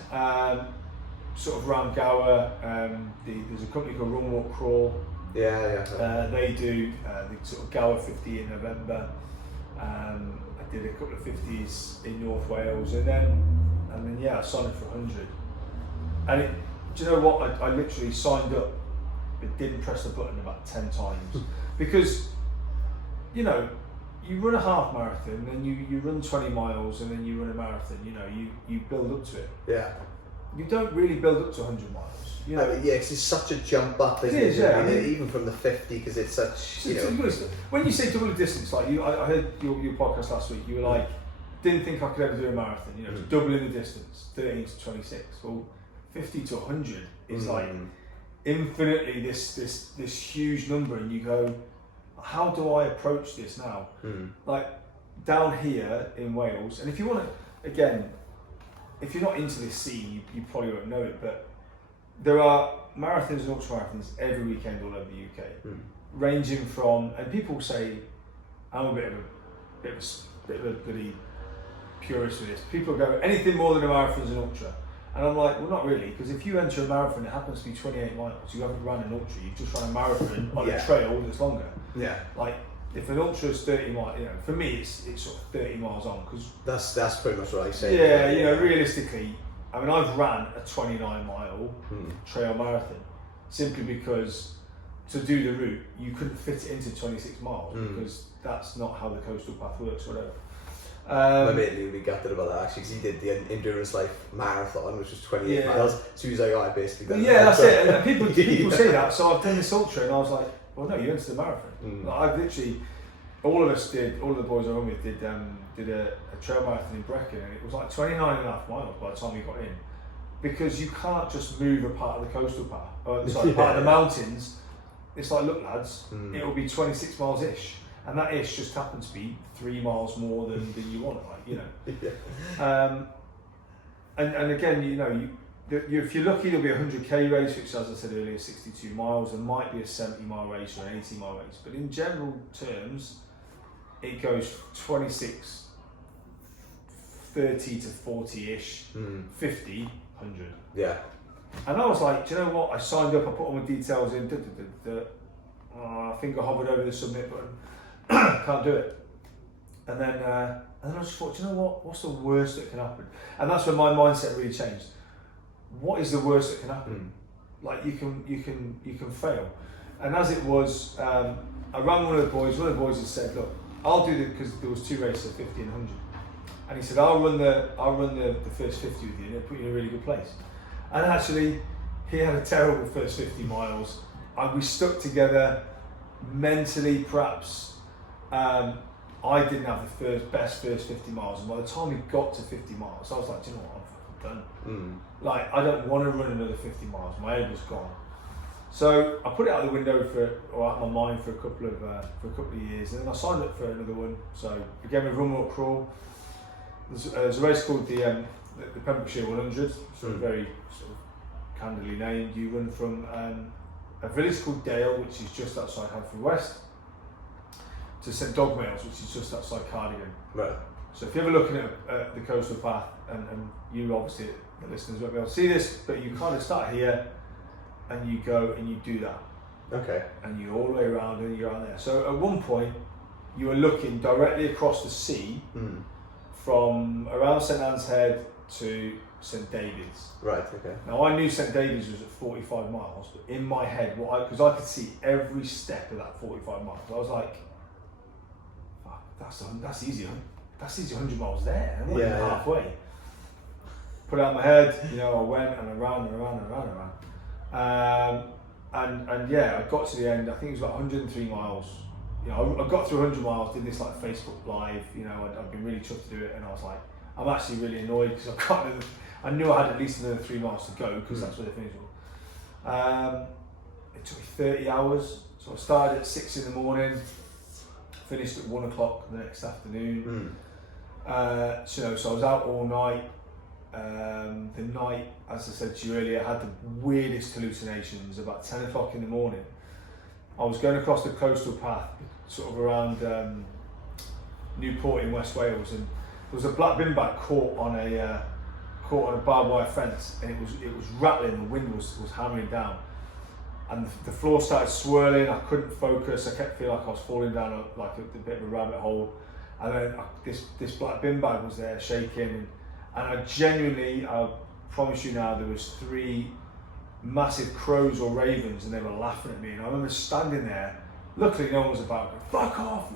sort of around Gower. There's a company called Run Walk Crawl. Yeah. They do the sort of Gower 50 in November. I did a couple of 50s in North Wales, and then I signed up for 100. And do you know what? I literally signed up, but didn't press the button about 10 times because you run a half marathon, then you run 20 miles, and then you run a marathon. You build up to it. Yeah. You don't really build up to 100 miles. Because it's such a jump up, isn't it? Yeah. Even from the 50, because it's such, When you say double the distance, like I heard your podcast last week, you were like, didn't think I could ever do a marathon, doubling the distance, 13 to 26. Well, 50 to 100 is like infinitely this huge number, and you go, how do I approach this now? Like down here in Wales, and if you want to, again, if you're not into this scene, you probably won't know it, but there are marathons and ultra marathons every weekend all over the UK, ranging from, and people say, I'm a bit of a bloody purist with this. People go, anything more than a marathon's an ultra. And I'm like, well, not really, because if you enter a marathon, it happens to be 28 miles. You haven't run an ultra, you've just run a marathon on a trail that's longer. Yeah. Like, if an ultra is 30 miles, for me, it's sort of 30 miles on, because that's pretty much what I say. Yeah, realistically, I mean, I've ran a 29-mile trail marathon simply because to do the route, you couldn't fit it into 26 miles because that's not how the coastal path works, whatever. My mate Lee would be gutted about that actually, because he did the Endurance Life Marathon, which was 28 miles. So he was like, I basically done that's it. And people say that. So I've done this ultra, and I was like, well, no, you entered the marathon. Like, I've literally, all of the boys I run with did a trail marathon in Brecon, and it was like 29.5 miles by the time we got in, because you can't just move a part of the coastal path, part of the mountains. It's like, look lads, it will be 26 miles ish, and that ish just happens to be 3 miles more than you want, and again, if you're lucky, there'll be a 100k race, which, as I said earlier, is 62 miles. There might be a 70-mile race or an 80-mile race, but in general terms, it goes 26, 30 to 40-ish, 50, 100. Yeah. And I was like, do you know what? I signed up, I put all my details in, I think I hovered over the submit button, can't do it. And then I just thought, do you know what? What's the worst that can happen? And that's when my mindset really changed. What is the worst that can happen? Like you can fail. And as it was, I rang one of the boys had said, look, I'll do because there was 2 races, 50 and 100. And he said, I'll run the first 50 with you and it'll put you in a really good place. And actually, he had a terrible first 50 miles. And we stuck together mentally, perhaps. I didn't have the best first 50 miles. And by the time we got to 50 miles, I was like, do you know what, I'm fucking done. Like, I don't want to run another 50 miles. My head was gone. So I put it out the window out my mind for a couple of years, and then I signed up for another one. So again with Run Walk Crawl, there's a race called the Pembrokeshire 100, sort of very sort of candidly named. You run from a village called Dale, which is just outside Haverfordwest, to St Dogmails, which is just outside Cardigan. Right. So if you're ever looking at the coastal path, and you obviously, the listeners won't be able to see this, but you kind of start here and you go and you do that. Okay. And you're all the way around and you're out there. So at one point, you were looking directly across the sea from around St Anne's Head to St David's. Right, okay. Now I knew St David's was at 45 miles, but in my head, because I could see every step of that 45 miles, I was like, fuck, that's easy. That's easy 100 miles there. I'm not even halfway. Put it out my head, I went and around and around and around and around. And yeah, I got to the end. I think it was like 103 miles. I got through 100 miles. Did this like Facebook Live. I'd been really chuffed to do it, and I was like, I'm actually really annoyed because I knew I had at least another 3 miles to go because that's where the finish was. It took me 30 hours. So I started at 6 in the morning, finished at 1 o'clock the next afternoon. So I was out all night. The night, as I said to you earlier, I had the weirdest hallucinations. About 10 o'clock in the morning, I was going across the coastal path, sort of around Newport in West Wales, and there was a black bin bag caught on a barbed wire fence, and it was rattling. The wind was hammering down, and the floor started swirling. I couldn't focus. I kept feeling like I was falling down a bit of a rabbit hole, and then this black bin bag was there shaking. And I promise you now, there was 3 massive crows or ravens, and they were laughing at me. And I remember standing there. Luckily, no one was about. Fuck off!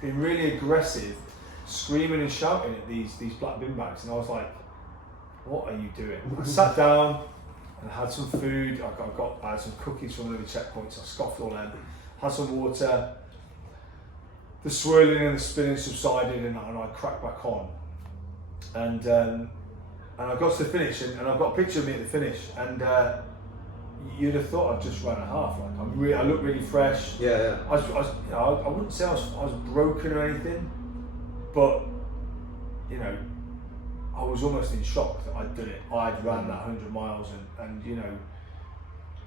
Being really aggressive, screaming and shouting at these black bin bags. And I was like, "What are you doing?" I sat down and I had some food. I had some cookies from one of the checkpoints. I scoffed all them. Had some water. The swirling and the spinning subsided, and I cracked back on. And I got to the finish, and I've got a picture of me at the finish, and you'd have thought I'd just run a half. Like I look really fresh. Yeah. I wouldn't say I was broken or anything, but I was almost in shock that I'd done it. I'd ran that 100 miles, and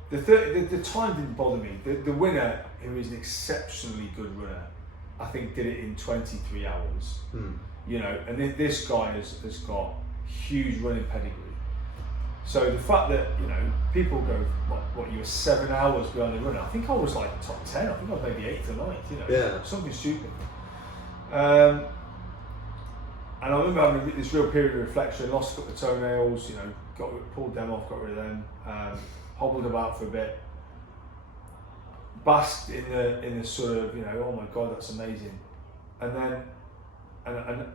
the time didn't bother me. The winner, who is an exceptionally good runner, I think did it in 23 hours. And this guy has got huge running pedigree. So the fact that people go, what you were 7 hours behind the runner. I think I was like top 10. I think I was maybe 8th or 9th. Something stupid. And I remember having this real period of reflection. Lost a couple of toenails. Pulled them off, got rid of them. Hobbled about for a bit. Basked in the sort of oh my god, that's amazing. And then. And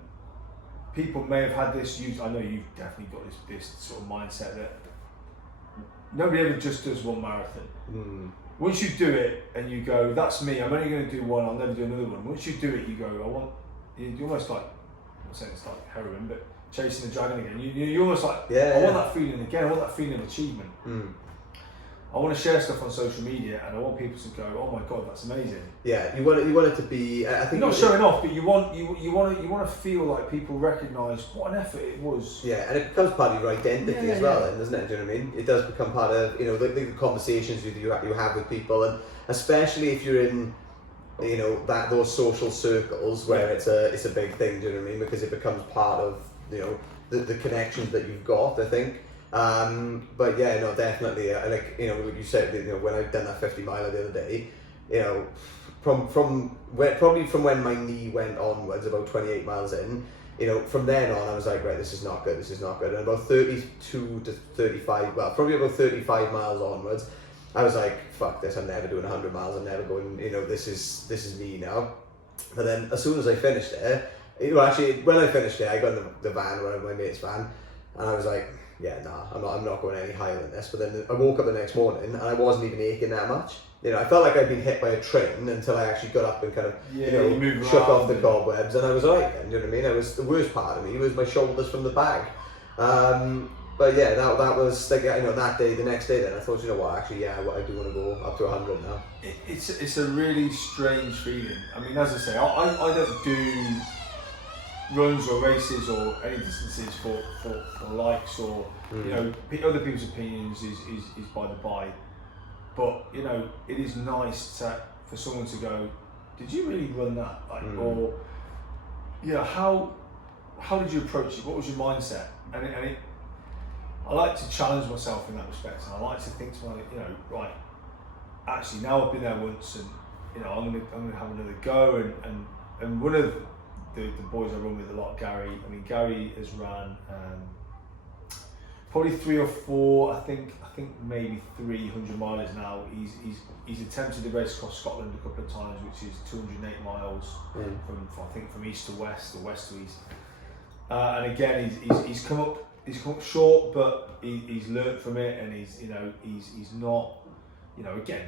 people may have had this. I know you've definitely got this sort of mindset that nobody ever just does one marathon. Once you do it and you go, that's me. I'm only going to do one. I'll never do another one. Once you do it, you go. You almost like. I'm not saying it's like heroin, but chasing the dragon again. You almost like. I want that feeling again. I want that feeling of achievement. I want to share stuff on social media, and I want people to go, "Oh my god, that's amazing!" Yeah, you want it to be. I think you're not showing off, but you want to feel like people recognise what an effort it was. Yeah, and it becomes part of your identity as well, then, doesn't it? Do you know what I mean? It does become part of the conversations you have with people, and especially if you're in you know, that those social circles where it's a big thing. Do you know what I mean? Because it becomes part of, you know, the connections that you've got, I think. But yeah, no, definitely. Like, you know, you said, you know, when I'd done that 50 miler the other day, you know, from when my knee went onwards, about 28 miles in, you know, from then on I was like, right, this is not good. And about 32 to 35, well, probably about 35 miles onwards, I was like, fuck this, I'm never doing 100 miles, I'm never going, you know, this is me now. But then as soon as I finished it, well, actually, when I finished it, I got in the van, my mate's van, and I was like, yeah, nah, I'm not going any higher than this. But then I woke up the next morning and I wasn't even aching that much. You know, I felt like I'd been hit by a train until I actually got up and kind of, you know, shook off the cobwebs, and I was alright then, do you know what I mean? I was, the worst part of me was my shoulders from the bag. But yeah, that was, like, you know, that day, the next day then, I thought, you know what, actually, yeah, I do want to go up to 100 now. It's a really strange feeling. I mean, as I say, I don't do runs or races or any distances for likes or, you know, other people's opinions is by the by. But, you know, it is nice for someone to go, did you really run that? Like, or, you know, how did you approach it? What was your mindset? And I like to challenge myself in that respect, and I like to think to myself, you know, right, actually now I've been there once, and, you know, I'm gonna have another go. And one of the boys I run with a lot, Gary. I mean, Gary has run probably 3 or 4, I think maybe 300 miles now. He's attempted the race across Scotland a couple of times, which is 208 miles from east to west or west to east. And again, he's come up short, but he's learnt from it, and he's not, you know, again,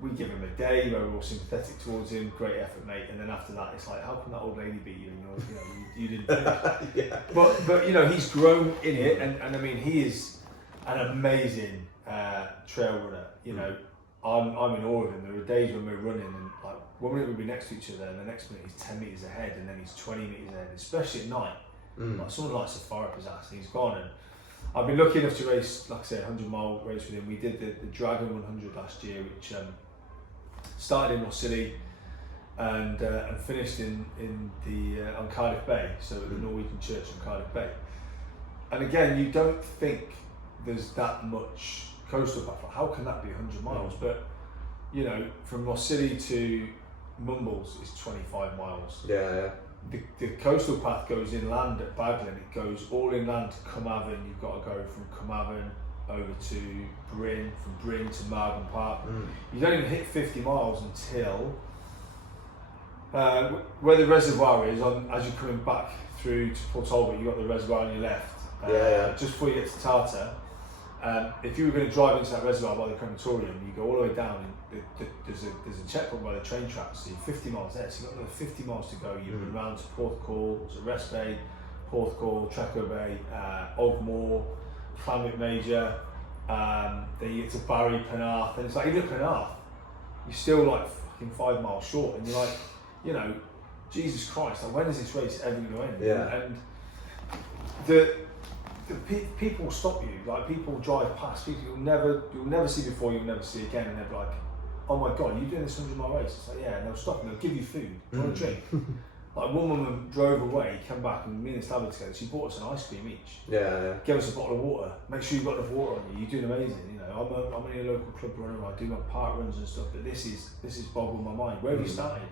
we give him a day where we're all sympathetic towards him, great effort, mate, and then after that it's like, how can that old lady beat you? And you didn't finish. Yeah. But you know, he's grown in it, and I mean, he is an amazing trail runner. You know, I'm in awe of him. There are days when we're running, and like 1 minute we'll be next to each other, and the next minute he's 10 metres ahead, and then he's 20 metres ahead, especially at night. Like someone lights a fire up his ass and he's gone. And I've been lucky enough to race, like I say, a 100-mile race with him. We did the Dragon 100 last year, which started in Swansea and finished in the on Cardiff Bay, so at the Norwegian Church on Cardiff Bay. And again, you don't think there's that much coastal path. How can that be 100 miles? But you know, from Swansea to Mumbles is 25 miles. Yeah. The coastal path goes inland at Baglin. It goes all inland to Cumavon. You've got to go from Cumavon over to Bryn, from Bryn to Margan Park. You don't even hit 50 miles until where the reservoir is. As you're coming back through to Port Talbot, you've got the reservoir on your left. Just before you get to Tartar. If you were going to drive into that reservoir by the crematorium, you go all the way down, and there's a checkpoint by the train tracks, so you're 50 miles there, so you've got another 50 miles to go. You run around to Porthcawl, so Rest Bay, Porthcawl, Treco Bay, Ogmore, Clamit Major, then you get to Barry, Penarth, and it's like, even at Penarth, you're still like fucking 5 miles short, and you're like, you know, Jesus Christ, like, when is this race ever going to end? Yeah. And the people stop you, like people drive past, people you'll never see before, you'll never see again, and they're like, oh my god, you're doing this 100-mile race? It's like, yeah, and they'll stop and they'll give you food, do you want a drink? Like one woman drove away, came back, and me and Stabber together, she bought us an ice cream each. Yeah. Gave us a bottle of water, make sure you've got enough water on you, you're doing amazing, you know. I'm only a local club runner, I do my park runs and stuff, but this is boggling my mind. Where have you started?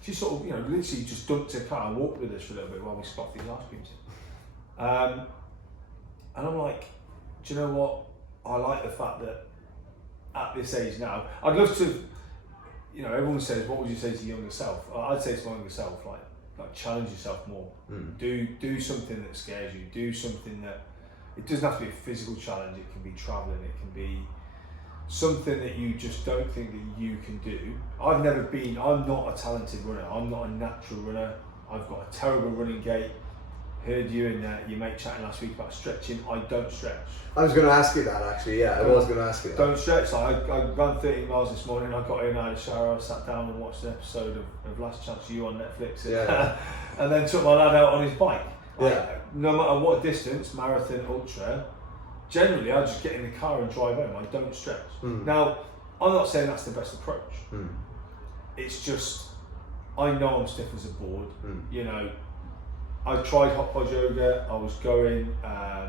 She sort of, you know, literally just dumped her car and walked with us for a little bit while we spot these ice creams in. And I'm like, do you know what? I like the fact that at this age now, I'd love to, you know, everyone says, what would you say to your younger self? I'd say to my younger self, like challenge yourself more. Do something that scares you. Do something that, it doesn't have to be a physical challenge, it can be travelling, it can be something that you just don't think that you can do. I'm not a talented runner, I'm not a natural runner, I've got a terrible running gait. Heard you and your mate chatting last week about stretching. I don't stretch. I was going to ask you that actually, yeah, I was going to ask you that. Don't stretch. I ran 13 miles this morning, I got in, I had a shower, I sat down and watched an episode of Last Chance You on Netflix. Yeah. And then took my lad out on his bike. Yeah. No matter what distance, marathon, ultra, generally I just get in the car and drive home. I don't stretch. Now, I'm not saying that's the best approach. it's just, I know I'm stiff as a board. You know, I tried hot pod yoga, I was going, I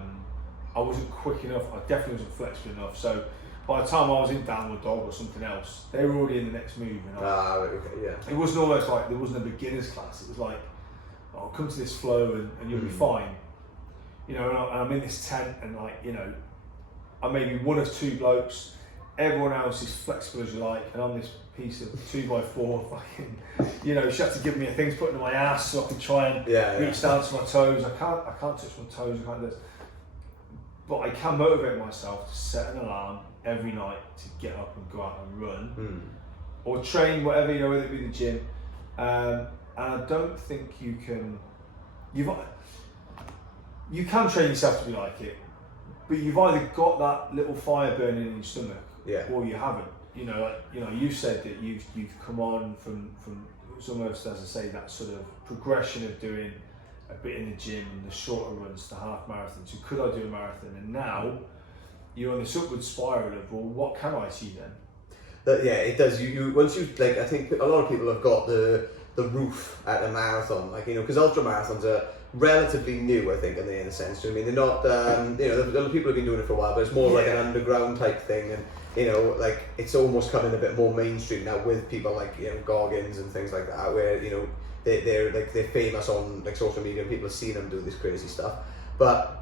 wasn't quick enough, I definitely wasn't flexible enough. So by the time I was in downward dog or something else, they were already in the next move. And it wasn't almost like there wasn't a beginner's class. It was like, I'll come to this flow and you'll be fine. You know, and I'm in this tent and like, you know, I'm maybe one of two blokes, everyone else is flexible as you like, and I'm this piece of 2x4 fucking, you know, she had to give me a thing to put in my ass so I can try and reach down to my toes. I can't touch my toes, I can't do this. But I can motivate myself to set an alarm every night to get up and go out and run, or train, whatever, you know, whether it be the gym. And I don't think you can train yourself to be like it, but you've either got that little fire burning in your stomach, or you haven't. You know, like, you know, you said that you've come on from almost, as I say, that sort of progression of doing a bit in the gym, the shorter runs, the half marathons. So could I do a marathon? And now you're on this upward spiral of, well, what can I see then? It does. You once you, like, I think a lot of people have got the roof at a marathon, like, you know, because ultra marathons are relatively new, I think, in a sense. I mean, they're not, you know, the people have been doing it for a while, but it's more like an underground type thing, and, you know, like, it's almost coming a bit more mainstream now with people like, you know, Goggins and things like that, where, you know, they're famous on, like, social media and people have seen them do this crazy stuff. But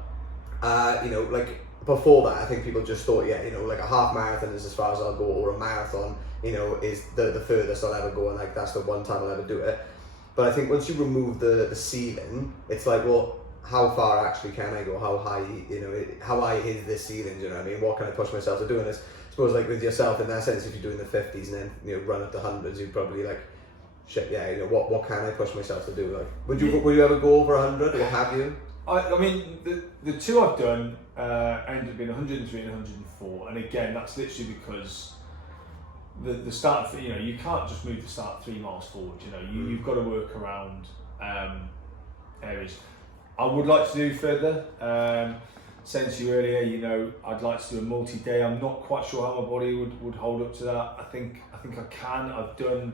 you know, like, before that, I think people just thought, you know, like a half marathon is as far as I'll go, or a marathon, you know, is the furthest I'll ever go, and like that's the one time I'll ever do it. But I think once you remove the ceiling, it's like, well, how far actually can I go? How high, you know, how high is this ceiling? Do you know what I mean? What can I push myself to do? And I suppose, like, with yourself, in that sense, if you're doing the 50s and then, you know, run up to hundreds, you'd probably like, shit, you know, what can I push myself to do? Like, would you ever go over 100, or have you? I mean, the two I've done ended up being 103 and 104, and again, that's literally because the start, you know, you can't just move the start 3 miles forward. You know, you've got to work around areas. I would like to do further. Said to you earlier, you know, I'd like to do a multi-day. I'm not quite sure how my body would hold up to that. I think I can. I've done.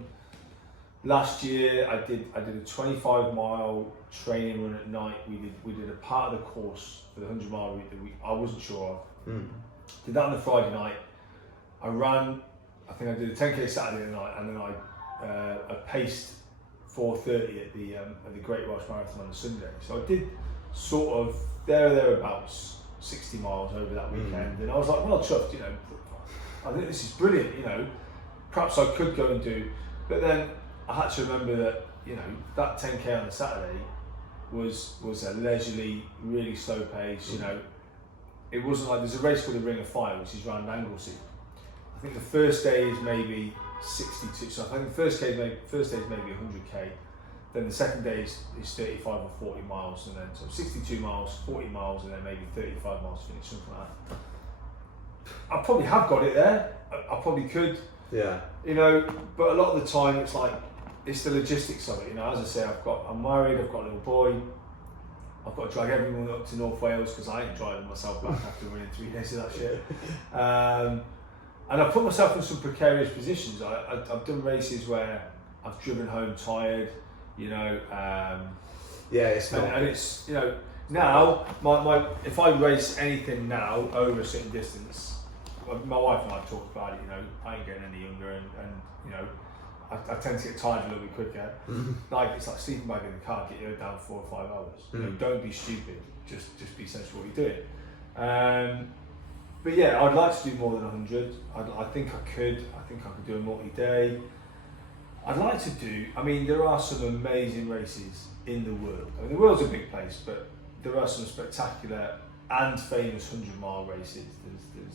Last year, I did a 25-mile training run at night. We did a part of the course for the 100-mile route that I wasn't sure of. Did that on the Friday night. I ran. I think I did a 10k Saturday night, and then I paced 4:30 at the Great Welsh Marathon on the Sunday. So I did sort of thereabouts 60 miles over that weekend, and I was like, well, chuffed. You know, I think this is brilliant. You know, perhaps I could go and do, but then I had to remember that, you know, that 10k on the Saturday was a leisurely, really slow pace. You know, it wasn't like, there's a race called the Ring of Fire, which is round Anglesey. I think the first day is maybe 62. So I think the first day is maybe 100k. Then the second day is 35 or 40 miles, and then so 62 miles, 40 miles, and then maybe 35 miles to finish, something like that. I probably have got it there. I probably could. Yeah. You know, but a lot of the time it's like, it's the logistics of it. You know, as I say, I'm married, I've got a little boy, I've got to drag everyone up to North Wales because I ain't driving myself back after running 3 days of that shit. And I've put myself in some precarious positions. I've done races where I've driven home tired, you know. It's not. And it's, you know, now, my if I race anything now over a certain distance, my wife and I talk about it, you know, I ain't getting any younger, and you know, I tend to get tired a little bit quicker. Like, it's like sleeping bag in the car, get you down 4 or 5 hours. You know, don't be stupid, just be sensible what you're doing. But yeah, I'd like to do more than 100. I think I could do a multi-day. I'd like to do, I mean, there are some amazing races in the world. I mean, the world's a big place, but there are some spectacular and famous 100-mile races. There's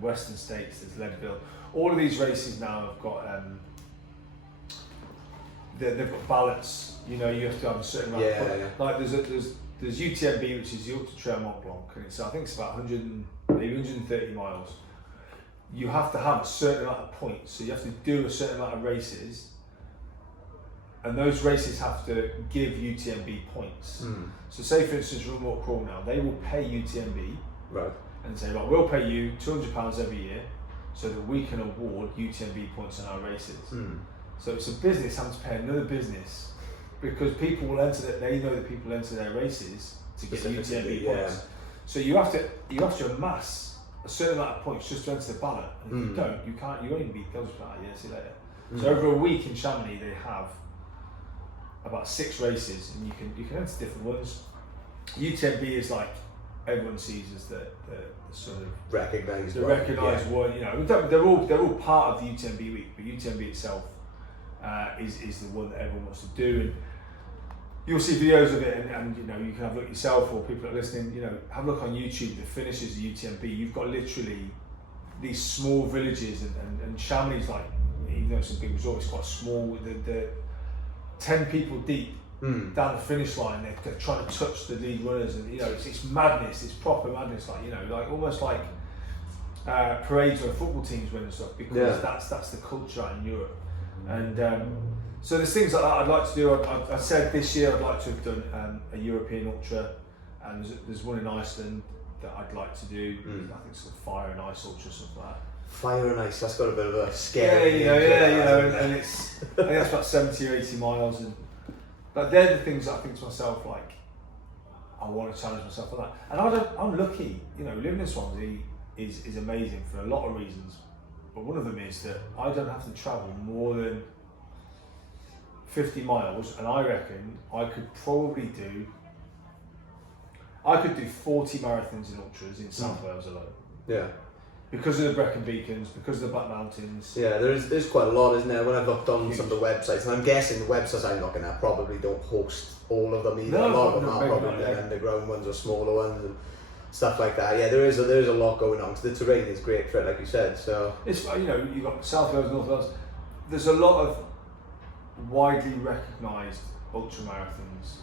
Western States, there's Leadville. All of these races now have got, they've got balance. You know, you have to have a certain amount of, like there's UTMB, which is the Ultra Trail Mont Blanc, and I think it's about 130 miles. You have to have a certain amount of points, so you have to do a certain amount of races, and those races have to give UTMB points. So say, for instance, Run Walk Crawl now, they will pay UTMB, right, and say, right, we'll pay you £200 every year so that we can award UTMB points on our races. So it's a business having to pay another business because people will enter that they know that people enter their races to get UTMB points. So you have to amass a certain amount of points just to enter the ballot. And if you don't, you can't. You won't even beat those for that. Yeah, see you later. So over a week in Chamonix, they have about 6 races, and you can enter different ones. UTMB is like everyone sees as the sort of recognised one. You know, they're all part of the UTMB week, but UTMB itself is the one that everyone wants to do. And you'll see videos of it, and you know, you can have a look yourself, or people that are listening, you know, have a look on YouTube. The finishes of UTMB, you've got literally these small villages, and Chamonix is like, even though it's a big resort, it's quite small. The 10 people deep down the finish line, they're trying to touch the lead runners, and you know, it's madness. It's proper madness, like, you know, like almost like parades where football teams win and stuff, because that's the culture out in Europe. And so there's things like that I'd like to do. I said this year I'd like to have done a European ultra, and there's one in Iceland that I'd like to do. I think it's called Fire and Ice Ultra, something like that. Fire and Ice, that's got a bit of a scary you know, and it's, I think that's about 70 or 80 miles, and but they're the things that I think to myself, like, I want to challenge myself on that. And I'm lucky, you know, living in Swansea is amazing for a lot of reasons, but one of them is that I don't have to travel more than 50 miles, and I reckon I could do 40 marathons and ultras in South Wales alone. Yeah. Because of the Brecon Beacons, because of the Black Mountains. Yeah, there's quite a lot, isn't there? When I've looked on some of the websites, and I'm guessing the websites I'm looking at probably don't host all of them either. A lot of them are probably the underground ones or smaller ones and stuff like that. Yeah, there is a lot going on, because the terrain is great for it, like you said. So it's, you know, you've got South Wales, North Wales. There's a lot of widely recognised ultra marathons.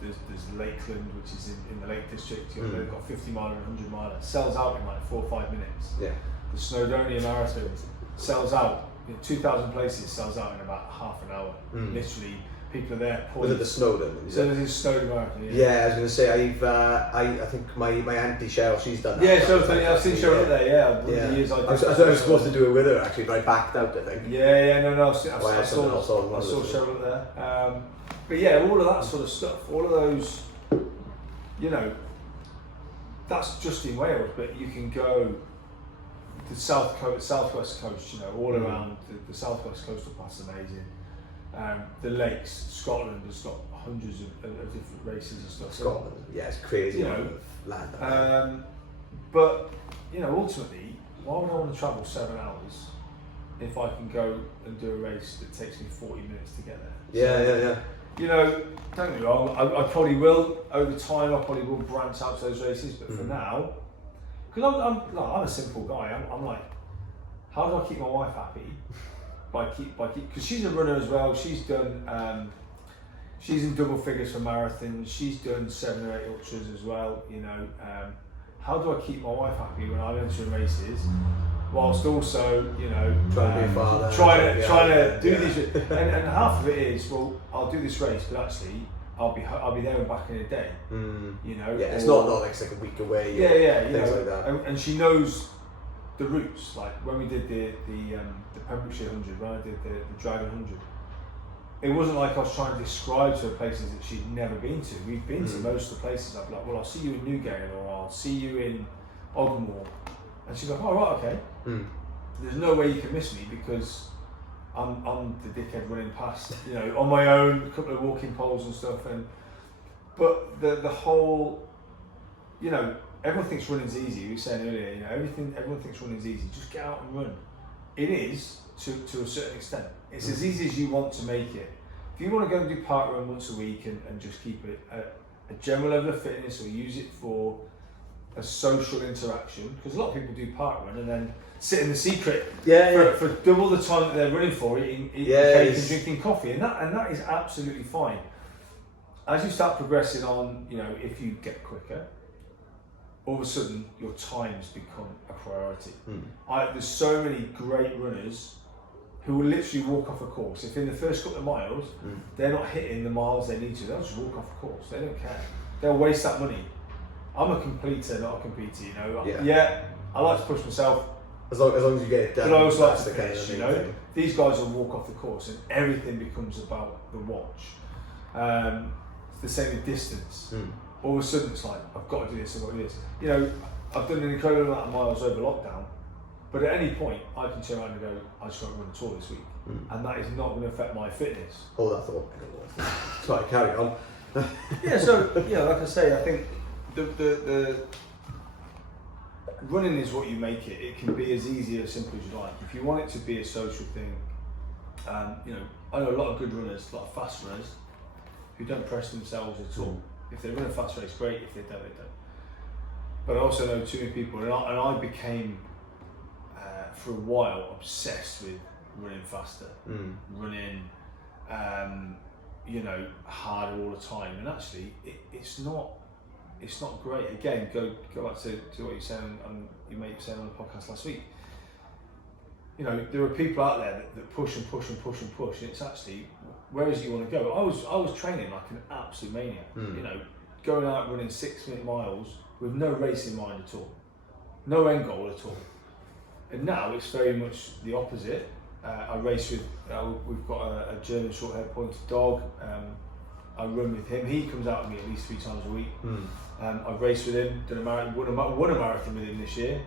There's Lakeland, which is in the Lake District. You know, they've got 50 mile and 100 mile. It sells out in like 4 or 5 minutes. Yeah. The Snowdonia Marathon sells out in 2,000 places. Sells out in about half an hour. Literally, people are there. Was it the Snowdon? So there's this Snowdon Marathon. Yeah, I was going to say I think my auntie Cheryl, she's done that. Yeah, I've seen Cheryl up there. Yeah, one of the years I was supposed to do it with her actually, but I backed out, I think. No. I saw Cheryl up there. But yeah, all of that sort of stuff, all of those, you know, that's just in Wales, but you can go the southwest coast, you know, all around the southwest coastal pass, amazing. The lakes, Scotland has got hundreds of different races and stuff. Scotland, yeah, it's crazy, you know, land. But, you know, ultimately, why would I want to travel 7 hours if I can go and do a race that takes me 40 minutes to get there? Yeah. You know, don't get me wrong, I probably will, over time, I probably will branch out to those races, but for now, because I'm a simple guy, I'm like, how do I keep my wife happy? Because she's a runner as well, she's done, she's in double figures for marathons, she's done 7 or 8 ultras as well, you know. How do I keep my wife happy when I'm entering races, whilst also, you know, trying to be a father, trying to do these, and half of it is, well, I'll do this race, but actually I'll be there and back in a day, you know. Yeah, it's not like it's like a week away. Yeah, you things know, like that. and she knows the routes. Like when we did the Pembrokeshire 100, when I did the Dragon 100, it wasn't like I was trying to describe to her places that she'd never been to. We've been to most of the places. I'd be like, well, I'll see you in Newgate, or I'll see you in Ogmore. And she'd go, oh, right, okay. There's no way you can miss me, because I'm the dickhead running past, you know, on my own, a couple of walking poles and stuff. But the whole, you know, everyone thinks running's easy. We were saying earlier, you know, everyone thinks running's easy. Just get out and run. It is to a certain extent. It's as easy as you want to make it. If you want to go and do park run once a week and just keep it a general level of fitness, or use it for a social interaction, because a lot of people do park run and then sit in the secret for double the time that they're running for, eating cake and drinking coffee, and that is absolutely fine. As you start progressing on, you know, if you get quicker, all of a sudden your times become a priority. There's so many great runners who will literally walk off a course. If in the first couple of miles they're not hitting the miles they need to, they'll just walk off a course. They don't care. They'll waste that money. I'm a completer, not a competer, you know. Yeah, I like to push myself. As long as you get it done. But I also like that's to the kind of finish, main thing. These guys will walk off the course and everything becomes about the watch. It's the same with distance. All of a sudden it's like, I've got to do this, I've got to do this. You know, I've done an incredible amount of miles over lockdown, but at any point I can turn around and go, I just got to run a tour this week. And that is not going to affect my fitness. Hold that thought. Sorry, carry on. Like I say, I think the running is what you make it. It can be as easy or simple as you like. If you want it to be a social thing, you know, I know a lot of good runners, a lot of fast runners, who don't press themselves at all. If they run a fast race, great. If they don't, they don't. But I also know too many people, and I became, for a while, obsessed with running faster, running, you know, harder all the time. And actually, it's not great. Again, go back to what you said, and you may have said on the podcast last week. You know, there are people out there that push and push and push and push, and it's actually, where is you want to go? I was training like an absolute maniac. You know, going out running 6-minute miles with no race in mind at all, no end goal at all. And now it's very much the opposite. I race with, we've got a German short-haired pointed dog. I run with him. He comes out with me at least 3 times a week. I've raced with him, done a marathon, won a marathon with him this year.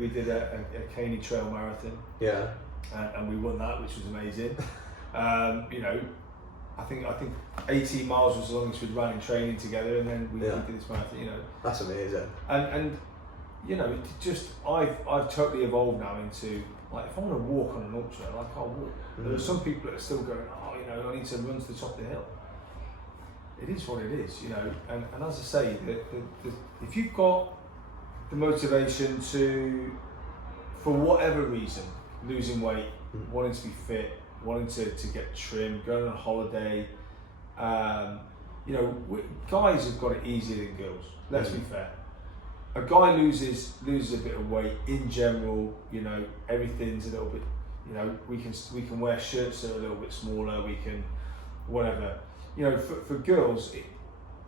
We did a Caney Trail marathon. Yeah. And we won that, which was amazing. You know, I think 18 miles was the longest we'd ran in training together, and then we did this marathon. You know, that's amazing. And you know, I've totally evolved now into, like, if I want to walk on an ultra, like, I'll walk. There are some people that are still going, oh, you know, I need to run to the top of the hill. It is what it is, you know. And as I say, if you've got the motivation to, for whatever reason, losing weight, wanting to be fit, wanting to get trim, going on a holiday, you know, guys have got it easier than girls. Let's be fair. A guy loses a bit of weight in general. You know, everything's a little bit. You know, we can wear shirts that are a little bit smaller. We can, whatever. You know, for girls,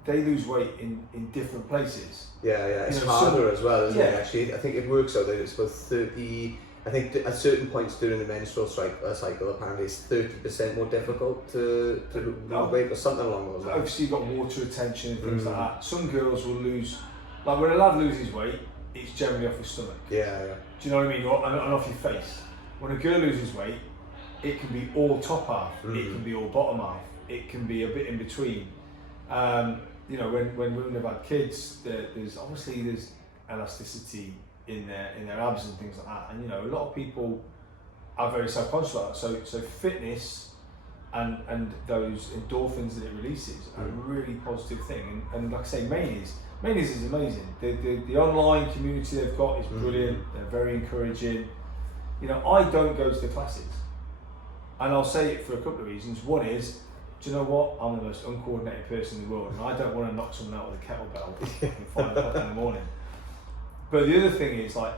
they lose weight in different places. Yeah, it's harder as well, isn't it? Actually, I think it works out that it's about 30. I think at certain points during the menstrual cycle, apparently it's 30% more difficult to lose weight or something along those lines. Obviously, you've got water retention and things like that. Some girls will lose, like when a lad loses weight, it's generally off his stomach. Yeah. Do you know what I mean? And off your face. When a girl loses weight, it can be all top half, it can be all bottom half, it can be a bit in between. You know, when women have had kids, there's elasticity in their abs and things like that, and you know, a lot of people are very self-conscious about that. So fitness and those endorphins that it releases are a really positive thing. And like I say, Manies is amazing. The online community they've got is brilliant. They're very encouraging. You know, I don't go to the classes, and I'll say it for a couple of reasons. One is, do you know what? I'm the most uncoordinated person in the world, and I don't want to knock someone out with a kettlebell at 5 o'clock in the morning. But the other thing is, like,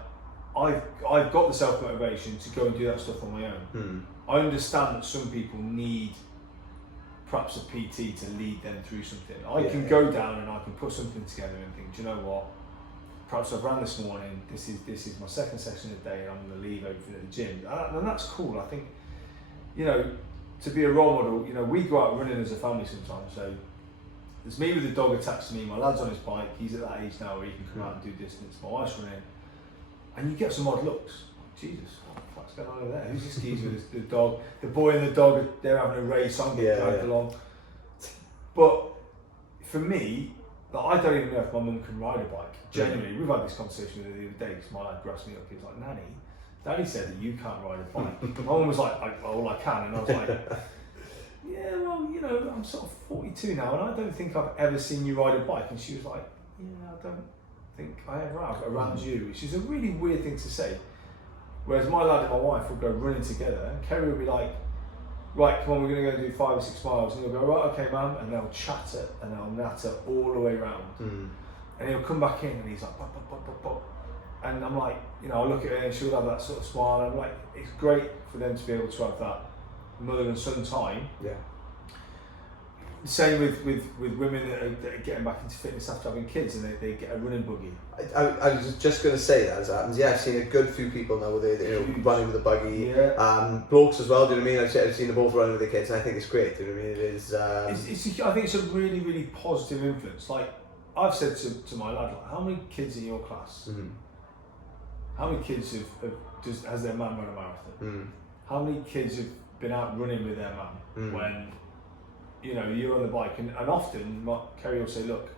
I've got the self-motivation to go and do that stuff on my own. I understand that some people need perhaps a PT to lead them through something. I can go down and I can put something together and think, do you know what? Perhaps I've ran this morning, this is my second session of the day, and I'm going to leave everything at the gym. And that's cool. I think, you know, to be a role model, you know, we go out running as a family sometimes. So there's me with the dog attached to me, my lad's on his bike, he's at that age now where he can come out and do distance, my wife's running, and you get some odd looks. Jesus, what the fuck's going on over there? Who's this geezer with the dog? The boy and the dog, they're having a race, I'm getting dragged along. But for me, like, I don't even know if my mum can ride a bike. Genuinely, we've had this conversation with her the other day, because my lad grassed me up, he was like, Nanny, Daddy said that you can't ride a bike. My mum was like, well, I can, and I was like, yeah, well, you know, I'm sort of 42 now, and I don't think I've ever seen you ride a bike. And she was like, yeah, I don't think I ever have around you, which is a really weird thing to say. Whereas my lad and my wife will go running together, and Kerry will be like, right, come on, we're going to go do 5 or 6 miles. And he'll go, right, okay, mum, and they'll chatter and they'll natter all the way around. And he'll come back in and he's like, bop, bop, bop, bop, bop. And I'm like, you know, I look at her and she'll have that sort of smile. And I'm like, it's great for them to be able to have that mother and son time. Yeah. Same with women that are getting back into fitness after having kids, and they get a running buggy. I was just going to say that as happens. Yeah, I've seen a good few people now with running with a buggy. Yeah. Blokes as well. Do you know what I mean? I've seen them both running with their kids, and I think it's great. Do you know what I mean? It is. I think it's a really, really positive influence. Like I've said to my lad, like, how many kids in your class? Mm-hmm. How many kids has their mum run a marathon? Mm-hmm. How many kids have been out running with their mum when you're on the bike? And often Kerry will say, look,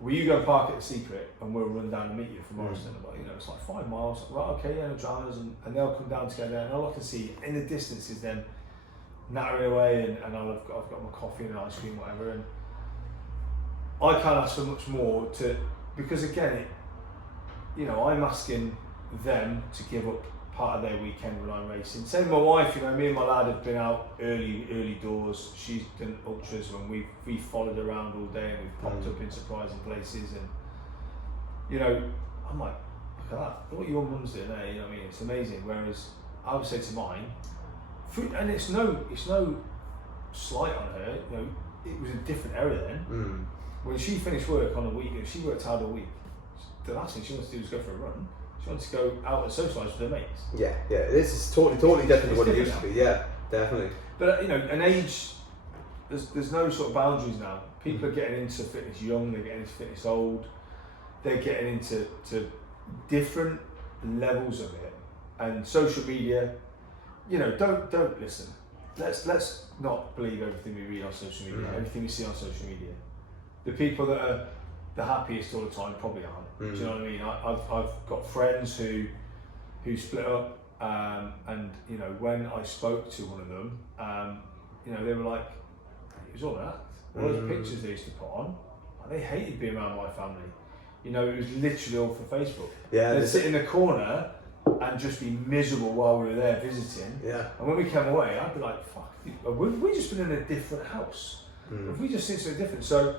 will you go park at the Secret and we'll run down and meet you from Morriston? It's like 5 miles. Right, okay, no dramas, and they'll come down together, and all I can see in the distance is them nattering away, and I've got my coffee and ice cream, whatever, and I can't ask for much more because again, I'm asking them to give up part of their weekend when I'm racing. Same with my wife, me and my lad have been out early doors. She's done ultras when we followed around all day, and we've popped up in surprising places, and I'm like, look at that, look what your mum's doing there, it's amazing. Whereas I would say to mine, and it's no slight on her, it was a different era then. When she finished work on a week, she worked hard a week, the last thing she wanted to do was go for a run. She wants to go out and socialise with her mates. Yeah, it's totally different to what it used to be. Yeah, definitely. But an age, there's no sort of boundaries now. People are getting into fitness young, they're getting into fitness old, they're getting into different levels of it. And social media, don't listen. Let's not believe everything we read on social media, everything we see on social media. The people that are the happiest all the time probably aren't. Do you know what I mean? I've got friends who split up, and when I spoke to one of them, they were like, it was all that. All those pictures they used to put on, they hated being around my family. It was literally all for Facebook. Yeah, they'd sit in the corner and just be miserable while we were there visiting. Yeah. And when we came away, I'd be like, fuck, we've just been in a different house. If we just seen something different. So,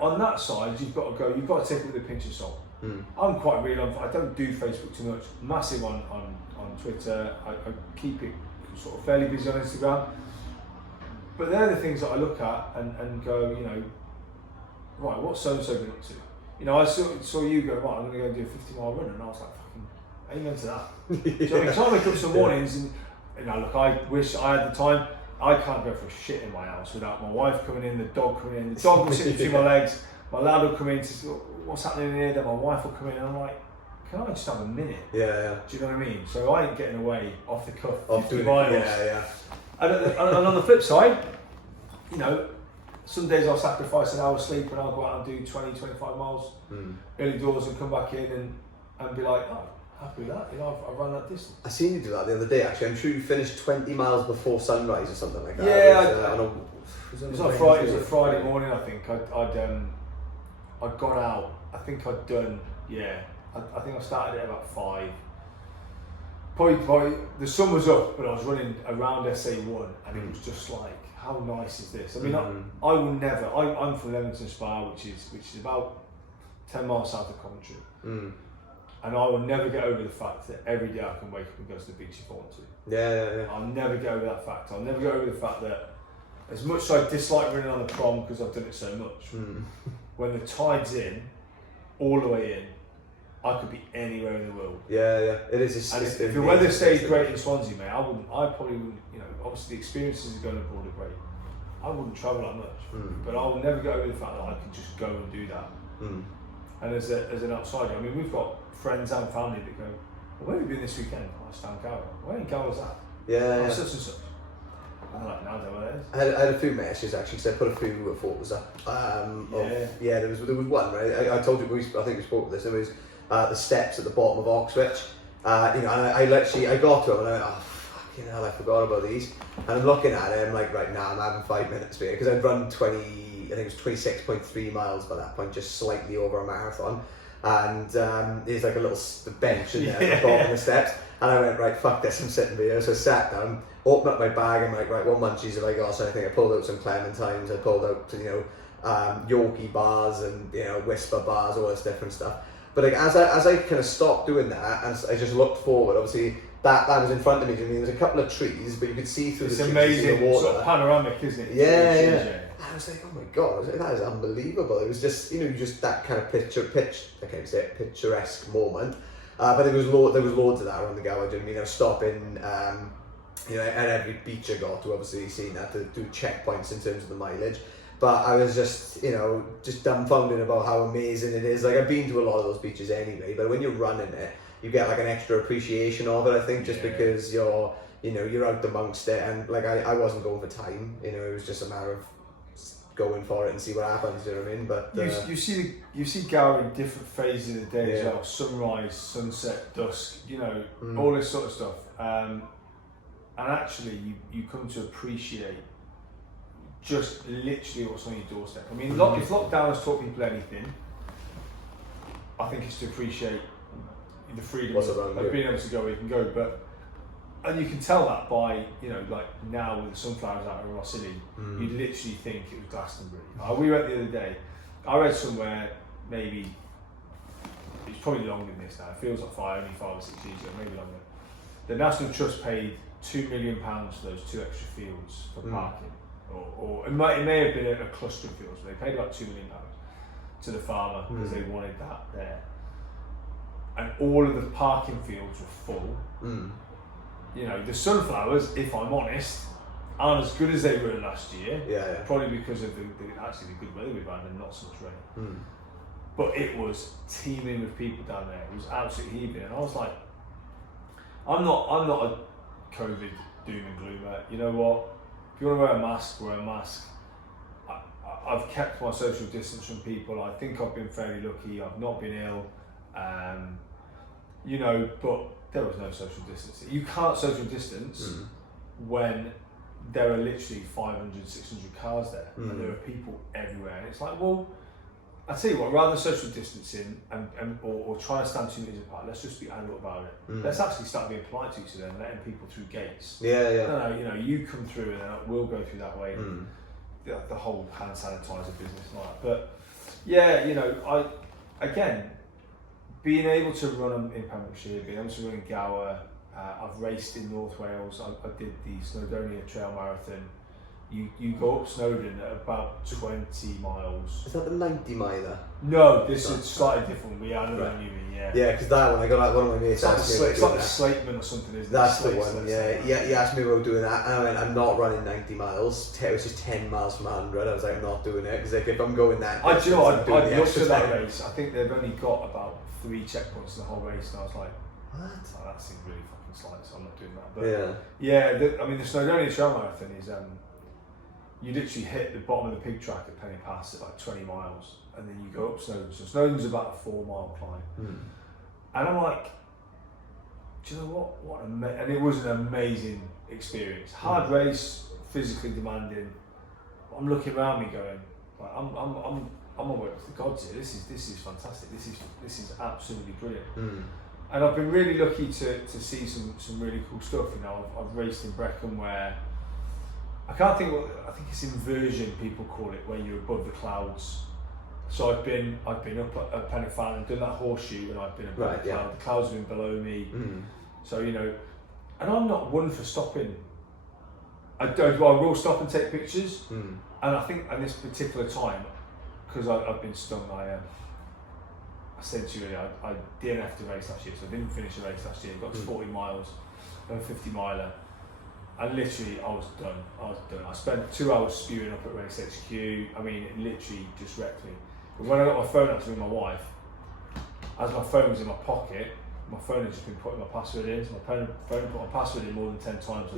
on that side, you've got to take it with a pinch of salt. I'm quite real. I don't do Facebook too much. Massive on Twitter. I keep it sort of fairly busy on Instagram. But they're the things that I look at and go, right, what's so-and-so been up to? I saw you go, right, I'm going to go do a 50-mile run, and I was like, fucking amen to that. So I try to wake up some mornings and, look, I wish I had the time. I can't go for a shit in my house without my wife coming in, the dog coming in. The dog will sit between my legs, my lad will come in to say, what's happening in here? Then my wife will come in, and I'm like, can I just have a minute? Yeah. Do you know what I mean? So I ain't getting away off the cuff. Off doing miles. Yeah. And on the flip side, some days I'll sacrifice an hour's sleep and I'll go out and do 20, 25 miles early doors and come back in and be like, oh, happy with that, I've run that distance. I seen you do that the other day actually. I'm sure you finished 20 miles before sunrise or something like that. Yeah, it was a Friday morning, I think. I'd gone out. I think I'd done, I think I started at about 5. Probably the sun was up, but I was running around SA1 and it was just like, how nice is this? I mean, I will never, I'm from Leamington Spa, which is about 10 miles south of Coventry. And I will never get over the fact that every day I can wake up and go to the beach if I want to. Yeah. I'll never get over that fact. I'll never get over the fact that as much as I dislike running on the prom because I've done it so much, when the tide's in, all the way in, I could be anywhere in the world. Yeah. It is. And if the weather stays great in Swansea, mate, I probably wouldn't, obviously the experiences of going abroad are great. I wouldn't travel that much, but I will never get over the fact that I can just go and do that. And as an outsider, I mean, we've got friends and family that go, well, where have you been this weekend? I Stan Gower. Where in Gower was that? Yeah. Such and such. I'm like, no, I don't know what it is. I had a few messages actually, because I put a few photos up. There was one, right? I told you, I think we spoke about this. It was the steps at the bottom of Oxwich. I got to them and I went, oh, fucking hell, I forgot about these. And I'm looking at it, I'm like, right now, I'm having 5 minutes for it, because I'd run 26.3 miles by that point, just slightly over a marathon. And there's like a little bench in there at the bottom of the steps. And I went, right, fuck this, I'm sitting here. So I sat down, opened up my bag, and like, right, what munchies have I got? So I think I pulled out some clementines, I pulled out, Yorkie bars and, Whisper bars, all this different stuff. But like as I kind of stopped doing that, and I just looked forward, obviously that was in front of me. I mean, there's a couple of trees, but you could see through it's the trees, amazing, the water. sort of panoramic, isn't it? Yeah. I was like, oh my god, I was like, that is unbelievable. It was just, just that kind of picturesque moment. But there was loads of that around the Gower. I mean, stopping, at every beach I got to, obviously seen that, to do checkpoints in terms of the mileage. But I was just, just dumbfounded about how amazing it is. Like, I've been to a lot of those beaches anyway, but when you're running it, you get like an extra appreciation of it, I think, just because you're out amongst it. And like, I wasn't going for time, it was just a matter of going for it and see what happens, you know what I mean? But you see Gower in different phases of the day as well: sunrise, sunset, dusk, all this sort of stuff. And actually, you come to appreciate just literally what's on your doorstep. I mean, if lockdown has taught people anything, I think it's to appreciate the freedom of being able to go where you can go. And you can tell that by, like now with the sunflowers out in Ross City, you literally think it was Glastonbury. We went the other day, I read somewhere, maybe, it's probably longer than this now, it feels like only 5 or 6 years ago, maybe longer. The National Trust paid £2 million for those 2 extra fields for parking. Or it may have been a cluster of fields, but they paid about £2 million to the farmer because they wanted that there. And all of the parking fields were full. The sunflowers, if I'm honest, aren't as good as they were last year. Probably because of the good weather we've had and not so much rain. But it was teeming with people down there. It was absolutely heaving, and I was like, I'm not a COVID doom and gloomer. You know what? If you want to wear a mask, wear a mask. I've kept my social distance from people. I think I've been fairly lucky. I've not been ill. But there was no social distancing. You can't social distance when there are literally 500, 600 cars there, and there are people everywhere. And it's like, well, I tell you what, rather than social distancing or trying to stand 2 meters apart, let's just be adult about it. Let's actually start being polite to each other and letting people through gates. No, you come through and we'll go through that way. The whole hand sanitizer business and all that. But again, being able to run in Pembrokeshire, being able to run in Gower, I've raced in North Wales. I did the Snowdonia Trail Marathon. You go up Snowdon at about 20 miles. Is that the 90 miler? No, this is slightly different. We added a new one, Yeah, because that one, I got like one of my mates asked me about doing that. It's like Slateman or something, isn't it? That's the one, yeah. He asked me about doing that, and I went, I'm not running 90 miles. It was just 10 miles from 100. I was like, I'm not doing it, because like, if I'm going that distance, I'd looked at that race. I think they've only got about 3 checkpoints in the whole race, and I was like, what? Oh, that seems really fucking slight, so I'm not doing that. But the Snowdonia Trail Marathon is, you literally hit the bottom of the pig track at Penny Pass at like 20 miles, and then you go up Snowdon. So Snowdon's about a 4-mile climb. And I'm like, do you know what? And it was an amazing experience. Hard race, physically demanding. I'm looking around me going, like, I'm on work with the gods here. This is fantastic. This is absolutely brilliant. And I've been really lucky to see some really cool stuff. I've raced in Brecon where I think it's inversion people call it, where you're above the clouds. So I've been up at Pennyfan and done that horseshoe, and I've been above the cloud. The clouds have been below me. So and I'm not one for stopping. I will stop and take pictures. And I think at this particular time, because I've been stung, I said to you earlier, I DNF'd the race last year, so I didn't finish the race last year. Got to 40 miles, a 50 miler. And literally, I was done. I spent 2 hours spewing up at Race HQ. I mean, it literally just wrecked me. But when I got my phone out to ring my wife, as my phone was in my pocket, my phone had just been putting my password in. So my phone put my password in more than 10 times.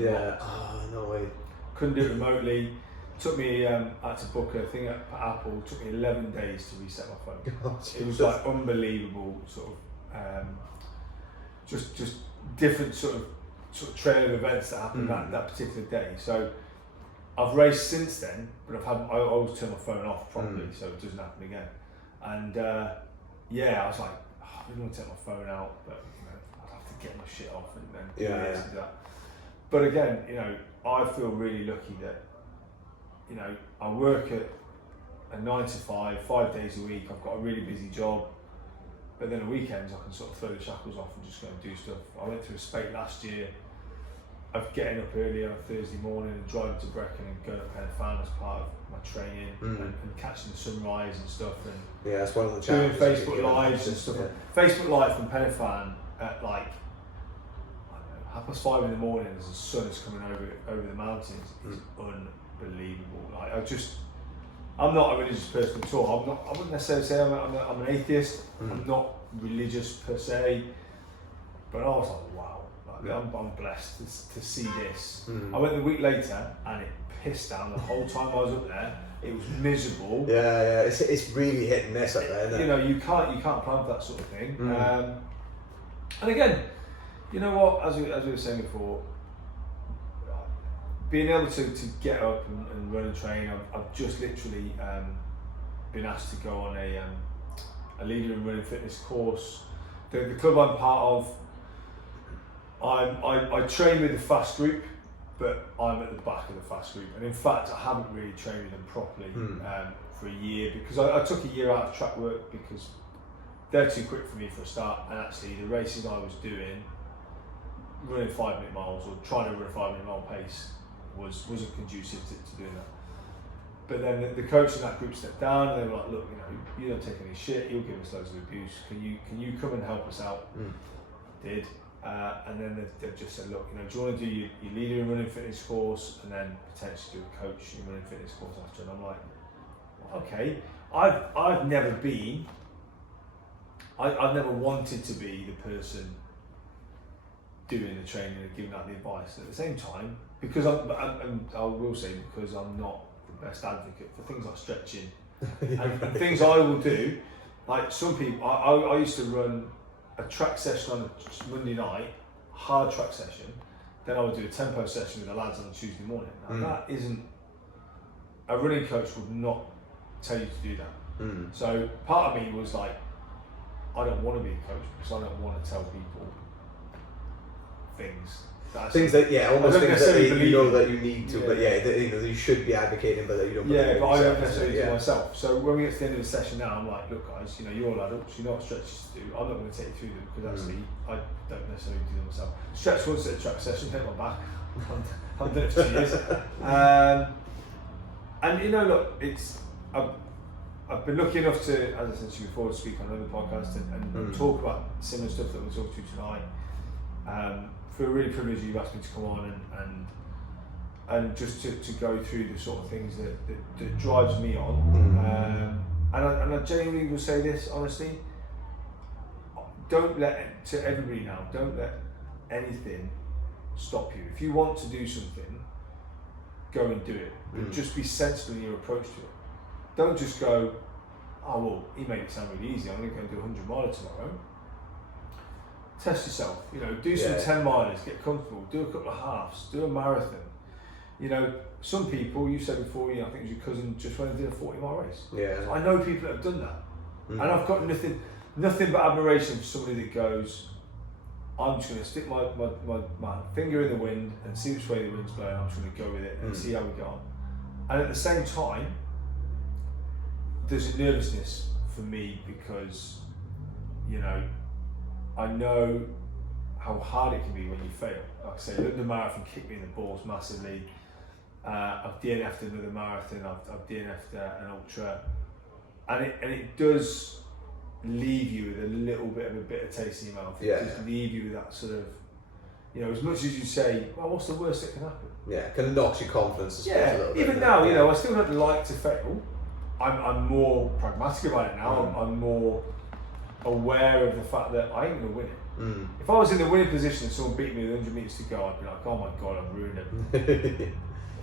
No way. Couldn't do it remotely. Took me, I had to book a thing at Apple. Took me 11 days to reset my phone. It was like unbelievable, sort of, just different sort of trail of events that happened that particular day. So I've raced since then, but I always turn my phone off properly so it doesn't happen again. And I was like, I really want to take my phone out, but I'd have to get my shit off and then do that. But again, I feel really lucky that I work at a 9 to 5, 5 days a week. I've got a really busy job. but then on weekends I can sort of throw the shackles off and just go and do stuff. I went through a spate last year of getting up early on a Thursday morning and driving to Brecon and going up Pen as part of my training and catching the sunrise and stuff, and yeah, that's one of the doing challenges. Facebook Lives and stuff. Yeah. Facebook Live from Pen at like, I don't know, 5:30 in the morning as the sun is coming over the mountains is unbelievable. Like I'm not a religious person at all. I wouldn't necessarily say I'm an atheist. I'm not religious per se, but I was like, wow. I'm blessed to see this. I went the week later and it pissed down the whole time I was up there. It was miserable. Yeah, it's really hit and miss up there, isn't it? You know, you can't plan for that sort of thing. And again, you know what? As we were saying before, being able to get up and run and train. I've just literally been asked to go on a leader in running fitness course. The club I'm part of. I train with the fast group, but I'm at the back of the fast group, and in fact I haven't really trained with them properly for a year, because I took a year out of track work because they're too quick for me for a start, and actually the races I was doing, running 5-minute miles or trying to run a 5-minute mile pace wasn't conducive to doing that. But then the coach in that group stepped down and they were like, look, you know, you don't take any shit, you'll give us loads of abuse, can you come and help us out? Did. And then they've just said, look, you know, do you want to do your leader in running fitness course and then potentially do a coach in running fitness course after? And I'm like, okay, I've never been, I've never wanted to be the person doing the training and giving out the advice. And at the same time, because I will say, because I'm not the best advocate for things like stretching and things I will do, like some people, I used to run a track session on a Monday night, hard track session, then I would do a tempo session with the lads on a Tuesday morning. Now that isn't, a running coach would not tell you to do that. So part of me was like, I don't want to be a coach because I don't want to tell people things. Things that, almost things that you know that you need to, but you know, you should be advocating, but that you don't. Yeah, but I don't necessarily do myself. So when we get to the end of the session now, I'm like, look guys, you know, you're all adults, you know what stretches to do. I'm not going to take you through them because actually I don't necessarily do them myself. Stretch once at a track session, take my back. I've done it for 2 years. And you know, look, I've been lucky enough to, as I said to you before, to speak on another podcast and talk about similar stuff that we'll talk to tonight. Feel really privileged you've asked me to come on and just to go through the sort of things that drives me on. And I genuinely will say this honestly, don't let, to everybody now, don't let anything stop you. If you want to do something, go and do it, but just be sensible in your approach to it. Don't just go, oh well, he made it sound really easy, I'm going to go and do 100 miles tomorrow. Test yourself, you know, do some 10 milers, get comfortable, do a couple of halves, do a marathon. You know, some people, you said before, you know, I think it was your cousin, just went and did a 40-mile race. Yeah. I know people that have done that. And I've got nothing but admiration for somebody that goes, I'm just going to stick my finger in the wind and see which way the wind's blowing, I'm just going to go with it and see how we go on. And at the same time, there's a nervousness for me because, you know, I know how hard it can be when you fail. Like I say, London Marathon kicked me in the balls massively. I've DNF'd another marathon, I've DNF'd an ultra, and it does leave you with a little bit of a bitter taste in your mouth. It does leave you with that sort of, you know, as much as you say, well, what's the worst that can happen? Yeah, kind of knocks your confidence. A little bit. Even now, you know, I still don't like to fail. I'm more pragmatic about it now. I'm more aware of the fact that I ain't going to win it. If I was in the winning position and someone beat me with 100 metres to go, I'd be like, oh my god, I've ruined it.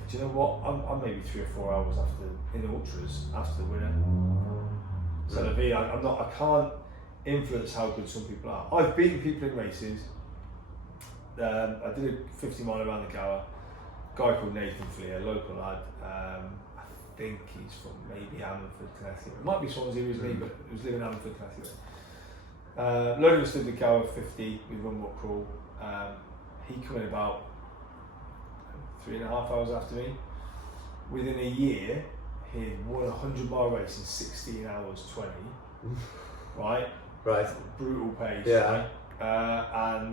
Do you know what? I'm maybe 3 or 4 hours in the ultras after the winner. So I can't influence how good some people are. I've beaten people in races. I did a 50 mile around the Gower. A guy called Nathan Flea, a local lad. I think he's from maybe Ammanford, Connecticut. It might be Swansea originally, but he was living in Ammanford, Connecticut. Load of us did the Gower 50 with Run Walk Crawl. He came in about 3.5 hours after me. Within a year, he had won a 100-mile race in 16 hours 20, right? Right. Brutal pace. Yeah. Right?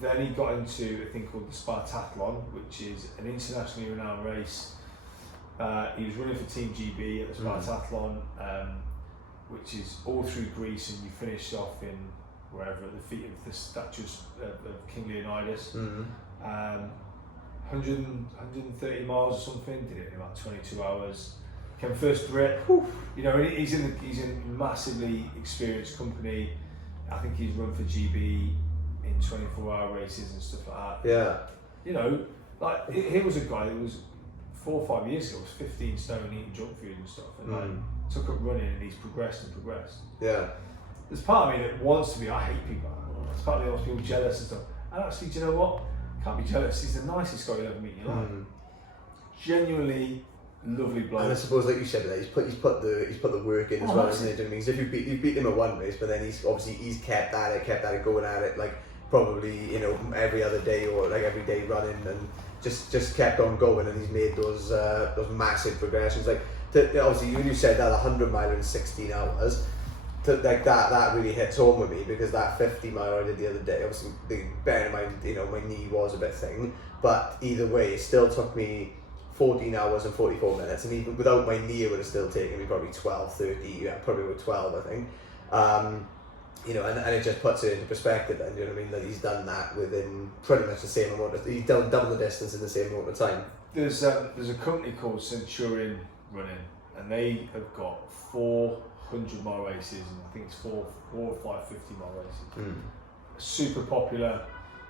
Then he got into a thing called the Spartathlon, which is an internationally renowned race. He was running for Team GB at the Spartathlon, which is all through Greece, and you finish off in wherever, at the feet of the statues of King Leonidas. 130 miles or something, did it in about 22 hours. Came first Brit. You know, he's in massively experienced company. I think he's run for GB in 24-hour races and stuff like that. Yeah. You know, like here was a guy that was 4 or 5 years ago was 15 stone eating junk food and stuff, and like took up running, and he's progressed and progressed. Yeah. There's part of me that wants to be. I hate people. There's part of me that wants people jealous and stuff. And actually, do you know what? Can't be jealous. He's the nicest guy you'll ever meet in your life. Genuinely lovely bloke. And I suppose, like you said, he's put the work in as well, isn't he? Do you know what I mean? So if you beat him at one race, but then he's kept at it, going at it, like probably, you know, every other day or like every day running, and just kept on going, and he's made those massive progressions. Like obviously when you said that 100 mile in 16 hours. Like that really hits home with me, because that 50 mile I did the other day, obviously bearing in mind, you know, my knee was a bit thing, but either way it still took me 14 hours and 44 minutes, and even without my knee it would have still taken me probably 12, 30, yeah, probably about 12 I think. You know, and it just puts it into perspective then, you know what I mean, that he's done that within pretty much the same amount of, he's done double the distance in the same amount of time. There's a company called Centurion Running, and they have got 400-mile races, and I think it's four or five 50-mile races. Super popular.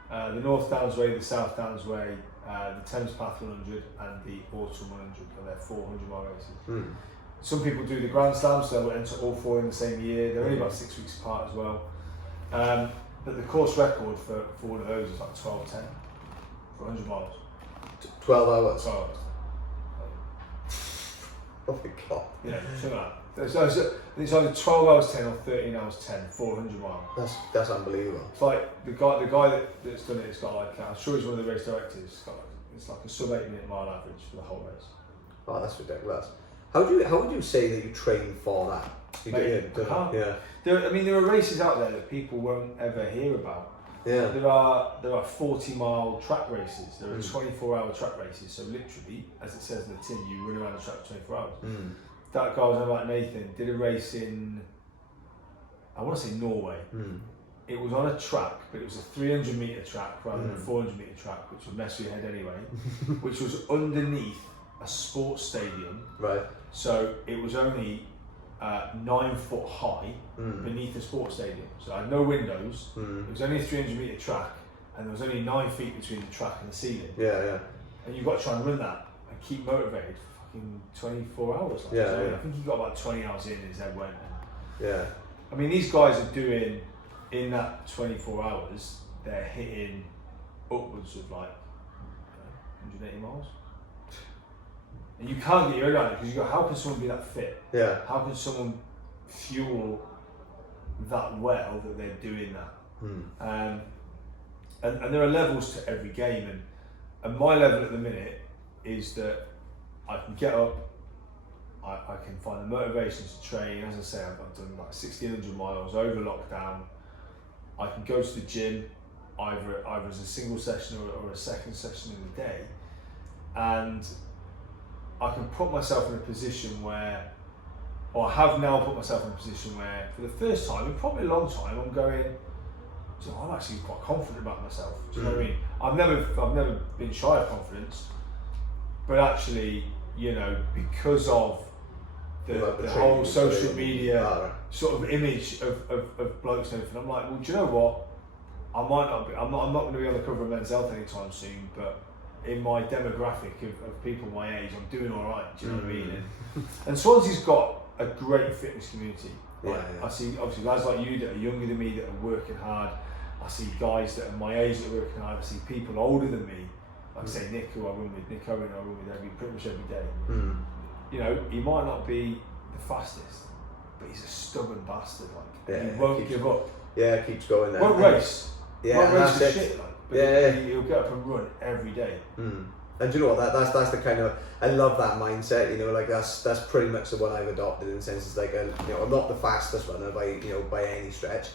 The North Downs Way, the South Downs Way, the Thames Path 100 and the Autumn 100 are their 400-mile races. Some people do the Grand Slam, so they'll enter all four in the same year. They're only about 6 weeks apart as well. But the course record for one of those is like 12:10 for 100 miles. 12 hours? 12 hours. Oh my god. Yeah, something like that. It's either 12 hours 10 or 13 hours 10, 400 miles. That's unbelievable. It's like the guy that's done it, it's got like, I'm sure he's one of the race directors, it's like a sub 8 minute mile average for the whole race. Oh, that's ridiculous. How would you say that you train for that? There are races out there that people won't ever hear about. Yeah. There are 40-mile track races. There are 24-hour track races. So literally, as it says in the tin, you run around the track for 24 hours. That guy was on about Nathan did a race in, I want to say Norway. It was on a track, but it was a 300-meter track rather than a 400-meter track, which would mess with your head anyway. Which was underneath a sports stadium. Right. So it was only 9 foot high beneath a sports stadium. So I had no windows. It was only a 300-meter track, and there was only 9 feet between the track and the ceiling. Yeah. And you've got to try and run that and keep motivated for fucking 24 hours. Like, so I think he got about 20 hours in, his head went. Yeah. I mean, these guys are doing, in that 24 hours, they're hitting upwards of like 180 miles. And you can't get your head around it, because you go, how can someone be that fit? Yeah. How can someone fuel that well that they're doing that? And there are levels to every game, and my level at the minute is that I can get up, I can find the motivation to train. As I say, I've done like 1,600 miles over lockdown. I can go to the gym either as a single session or a second session in the day, and I can put myself in a position where, or I have now put myself in a position where, for the first time in probably a long time, I'm going, I'm actually quite confident about myself. Do you know what I mean? I've never been shy of confidence, but actually, you know, because of the whole social media sort of image of blokes and everything, I'm like, well, do you know what? I'm not going to be on the cover of Men's Health anytime soon, but in my demographic of people my age, I'm doing all right. Do you know what I mean? And Swansea's got a great fitness community. Like, I see obviously lads like you that are younger than me that are working hard. I see guys that are my age that are working hard. I see people older than me, like say Nick, who I run with, Nick Owen, I run with pretty much every day. You know, he might not be the fastest, but he's a stubborn bastard. Like, he won't give up. Yeah, keeps going there. Won't race. Yeah, won't race that's for it. shit. Like, but he'll get up and run every day. And do you know what, that's the kind of, I love that mindset, you know, like that's pretty much the one I've adopted, in the sense it's like, you know, I'm not the fastest runner by any stretch,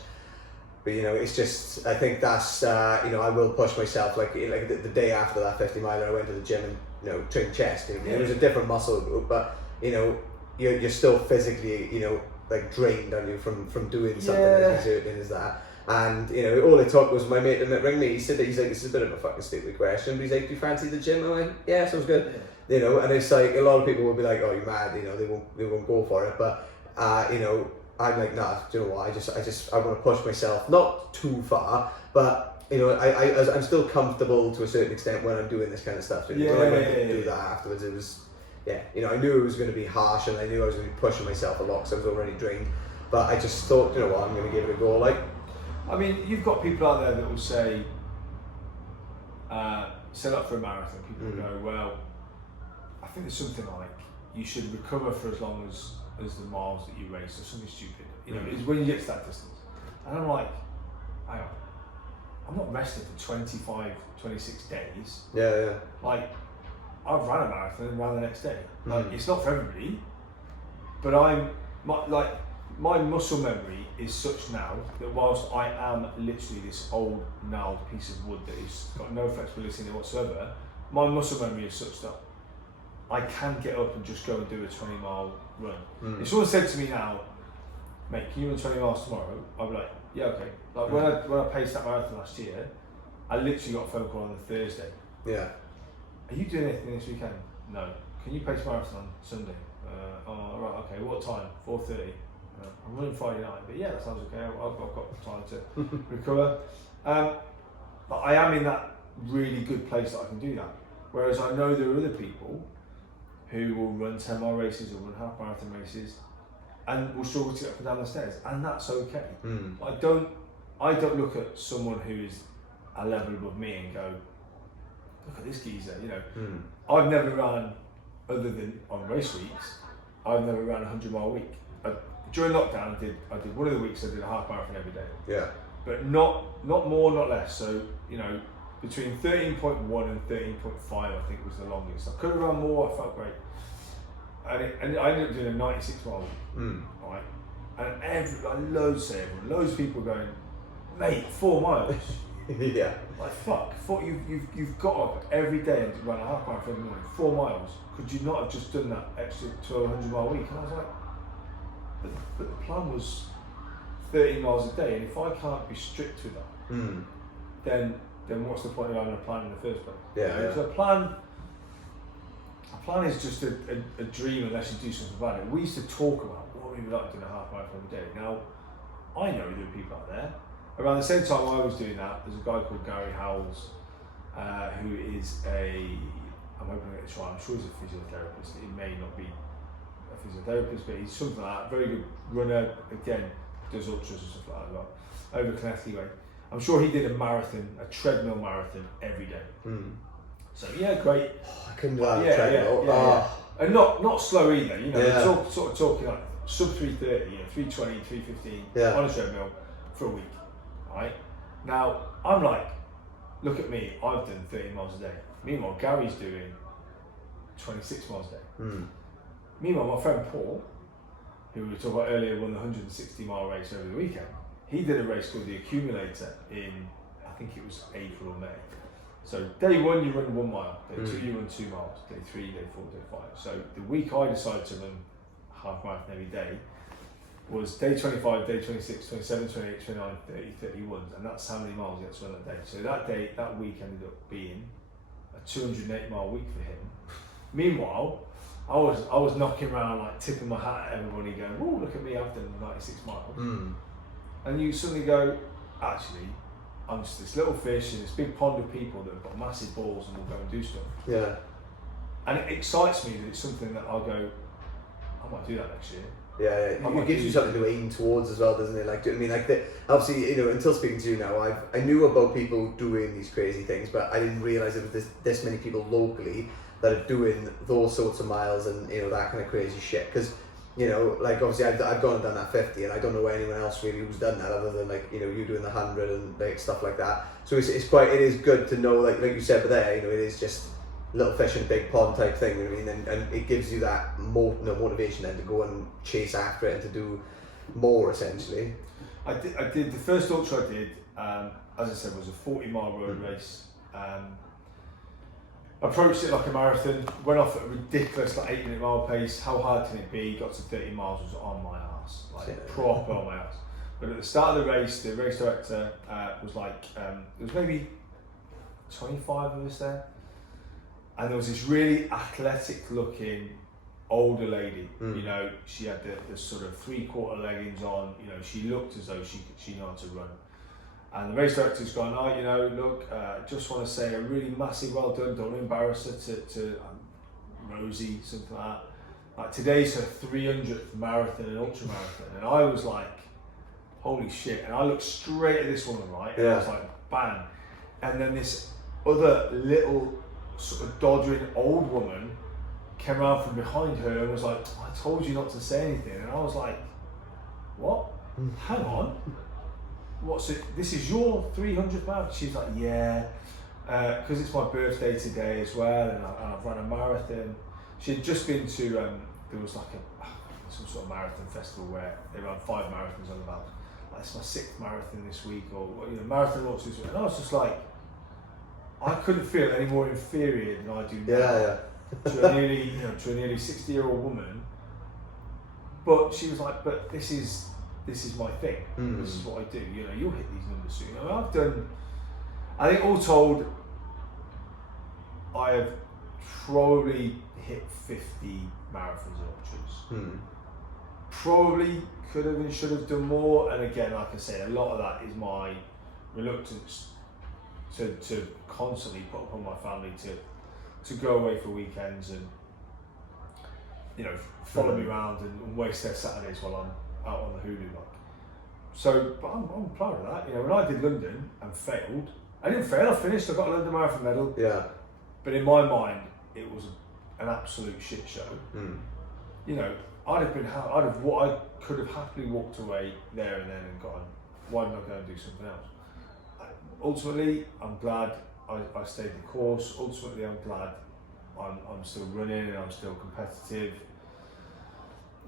but you know, it's just, I think that's, you know, I will push myself, like the day after that 50 miler, I went to the gym and, you know, trained chest, you know, it was a different muscle group, but you know, you're still physically, you know, like drained, aren't you, from doing something as exerting as that. And you know, all it took was my mate to ring me. He's like, this is a bit of a fucking stupid question, but he's like, do you fancy the gym? I went, yeah, sounds good. You know, and it's like, a lot of people will be like, oh, you're mad, you know, they won't go for it. But you know, I'm like, nah, do you know what? I want to push myself, not too far, but you know, I'm still comfortable to a certain extent when I'm doing this kind of stuff. You know? When I went to do that afterwards, it was, you know, I knew it was going to be harsh, and I knew I was going to be pushing myself a lot because I was already drained. But I just thought, you know what, I'm going to give it a go. Like, I mean, you've got people out there that will say, set up for a marathon. People go, well, I think there's something like you should recover for as long as the miles that you race, or something stupid. You know, it's when you get to that distance. And I'm like, hang on, I'm not resting for 25, 26 days. Yeah. Like, I've run a marathon and ran the next day. Like, it's not for everybody, but my muscle memory is such now that whilst I am literally this old gnarled piece of wood that has got no flexibility in it whatsoever, my muscle memory is such that I can get up and just go and do a 20-mile run. If someone said to me now, mate, can you run 20 miles tomorrow? I'd be like, yeah, okay. Like when I paced that marathon last year, I literally got a phone call on the Thursday. Yeah. Are you doing anything this weekend? No. Can you pace marathon on Sunday? Oh, right, okay. What time? 4:30. I'm running Friday night, but yeah, that sounds okay. I've got time to recover. But I am in that really good place that I can do that. Whereas I know there are other people who will run 10-mile races or run half marathon races and will struggle to get up and down the stairs, and that's okay. I don't look at someone who is a level above me and go, look at this geezer, you know. I've never run, other than on race weeks, I've never ran a 100-mile week. During lockdown, I did one of the weeks I did a half marathon every day. Yeah. But not more, not less. So, you know, between 13.1 and 13.5, I think was the longest. I could have run more, I felt great. And I ended up doing a 96-mile week, right? And loads of people going, mate, 4 miles. Yeah. Like, fuck, you've got up every day and run a half marathon every morning, 4 miles. Could you not have just done that extra 100-mile week? And I was like, but the plan was 30 miles a day, and if I can't be strict with that, then what's the point of having a plan in the first place? Yeah. So a plan is just a dream unless you do something about it. We used to talk about what we would like doing a half marathon a day. Now, I know there are people out there. Around the same time I was doing that, there's a guy called Gary Howells, who is I'm hoping to try, I'm sure he's a physiotherapist. He may not be a physiotherapist, but he's something like that. Very good runner, again, does ultras and stuff like that as well. Over Connecticut way. I'm sure he did a marathon, a treadmill marathon every day. So yeah, great. I couldn't do that on a treadmill. Yeah. And not slow either, you know, we're sort of talking like sub 330, 320, 315 on a treadmill for a week, right? Now, I'm like, look at me, I've done 30 miles a day. Meanwhile, Gary's doing 26 miles a day. Meanwhile, my friend Paul, who we were talking about earlier, won the 160-mile race over the weekend. He did a race called the Accumulator in, I think it was April or May. So day 1 you run 1 mile, day 2 you run 2 miles, day 3, day 4, day 5. So the week I decided to run half marathon every day was day 25, day 26, 27, 28, 29, 30, 31, and that's how many miles he had to run that day. So that week ended up being a 208-mile week for him. Meanwhile, I was knocking around, like tipping my hat at everybody, going, "Oh, look at me! I've done 96 miles." And you suddenly go, "Actually, I'm just this little fish in this big pond of people that have got massive balls and will go and do stuff." Yeah. And it excites me that it's something that I'll go, I might do that next year. Yeah. It gives you something to aim towards as well, doesn't it? Like, I mean, obviously, you know, until speaking to you now, I knew about people doing these crazy things, but I didn't realise there was this many people locally that are doing those sorts of miles and, you know, that kind of crazy shit. Because, you know, like obviously I've gone and done that 50, and I don't know anyone else really who's done that other than, like, you know, you doing the 100 and like stuff like that. So it is good to know, like you said, but there, you know, it is just, little fish in a big pond type thing. You know what I mean? And it gives you that motivation then to go and chase after it and to do more essentially. I did the first ultra I did, as I said, was a 40-mile road race. Approached it like a marathon, went off at a ridiculous 8-minute mile pace. How hard can it be? Got to 30 miles, was on my ass, proper on my ass. But at the start of the race director was like, there was maybe 25 of us there, and there was this really athletic looking older lady. You know, she had the sort of 3/4 leggings on. You know, she looked as though she knew how to run. And the race director's gone, oh, you know, look, just want to say a really massive well done, don't embarrass her to Rosie, something like that. Like, today's her 300th marathon and ultra marathon. And I was like, holy shit. And I looked straight at this woman, right? And I was like, bang. And then this other little sort of doddering old woman came around from behind her and was like, I told you not to say anything. And I was like, what? Hang on. What's it? This is your 300th marathon? She's like, yeah, because it's my birthday today as well, and I've run a marathon. She had just been to, there was like some sort of marathon festival where they ran 5 marathons on the belt. Like, it's my 6th marathon this week, or marathon launch this week. And I was just like, I couldn't feel any more inferior than I do now to a nearly 60-year-old woman. But she was like, but this is my thing. This is what I do. You know, you'll hit these numbers soon. I mean, I've done, I think all told, I have probably hit 50 marathons and ultras. Probably could have and should have done more. And again, like I say, a lot of that is my reluctance to constantly put upon my family to go away for weekends and, you know, follow me around and waste their Saturdays while I'm out on the Hulu. So, but I'm proud of that. You know, when I did London and failed, I didn't fail, I finished, I got a London Marathon medal. Yeah. But in my mind, it was an absolute shit show. You know, I could have happily walked away there and then and gone, why didn't I go and do something else? Ultimately, I'm glad I stayed the course. Ultimately, I'm glad I'm still running and I'm still competitive.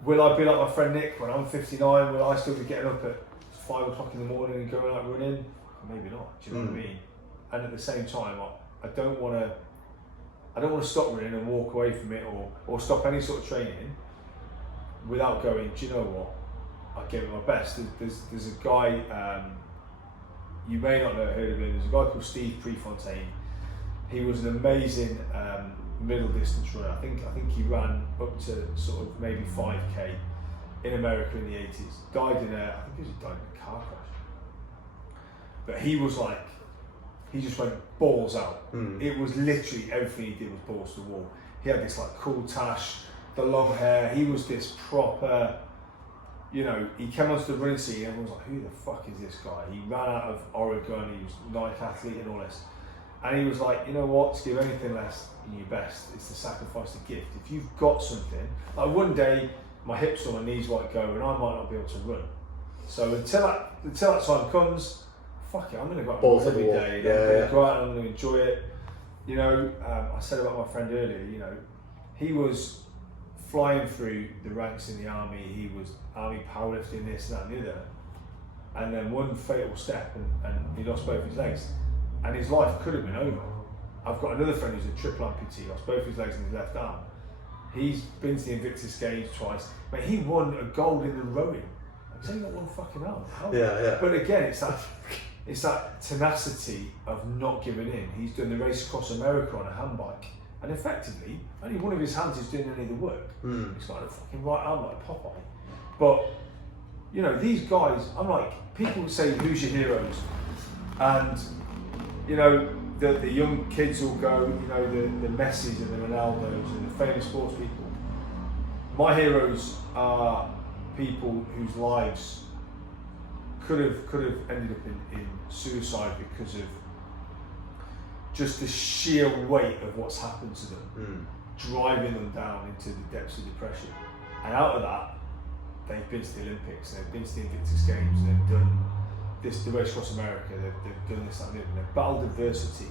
Will I be like my friend Nick when I'm 59? Will I still be getting up at 5 o'clock in the morning and going out running? Maybe not. Do you know what I mean? And at the same time, I don't want to stop running and walk away from it, or stop any sort of training without going, do you know what? I gave it my best. There's a guy, you may not have heard of him. There's a guy called Steve Prefontaine. He was an amazing middle distance runner. I think he ran up to sort of maybe 5k in America in the 80s. Died in a car crash. But he was like, he just went balls out. It was literally everything he did was balls to the wall. He had this like cool tash, the long hair. He was this proper, you know, he came onto the running scene and everyone was like, who the fuck is this guy? He ran out of Oregon, he was a Nike athlete and all this. And he was like, you know what, to give anything less than your best, it's to sacrifice the gift. If you've got something, like one day my hips or my knees might go and I might not be able to run. So until that time comes, fuck it, I'm going to go out and run every day. I'm going to go out and I'm going to enjoy it. You know, I said about my friend earlier, you know, he was flying through the ranks in the army, he was army powerlifting, this, that and the other. And then one fatal step and he lost both his legs. And his life could have been over. I've got another friend who's a triple amputee, lost both his legs and his left arm. He's been to the Invictus Games twice. But he won a gold in the rowing. He's only got one fucking arm. But again, it's that tenacity of not giving in. He's done the race across America on a handbike. And effectively, only one of his hands is doing any of the work. He's got a fucking right arm like Popeye. But, you know, these guys, I'm like, people say, who's your heroes? And, you know, the young kids will go, you know, the Messis and the Ronaldos and the famous sports people. My heroes are people whose lives could have ended up in suicide because of just the sheer weight of what's happened to them, driving them down into the depths of depression. And out of that, they've been to the Olympics, they've been to the Invictus Games, they've done the race across America, they've done this, that and the other. They've battled adversity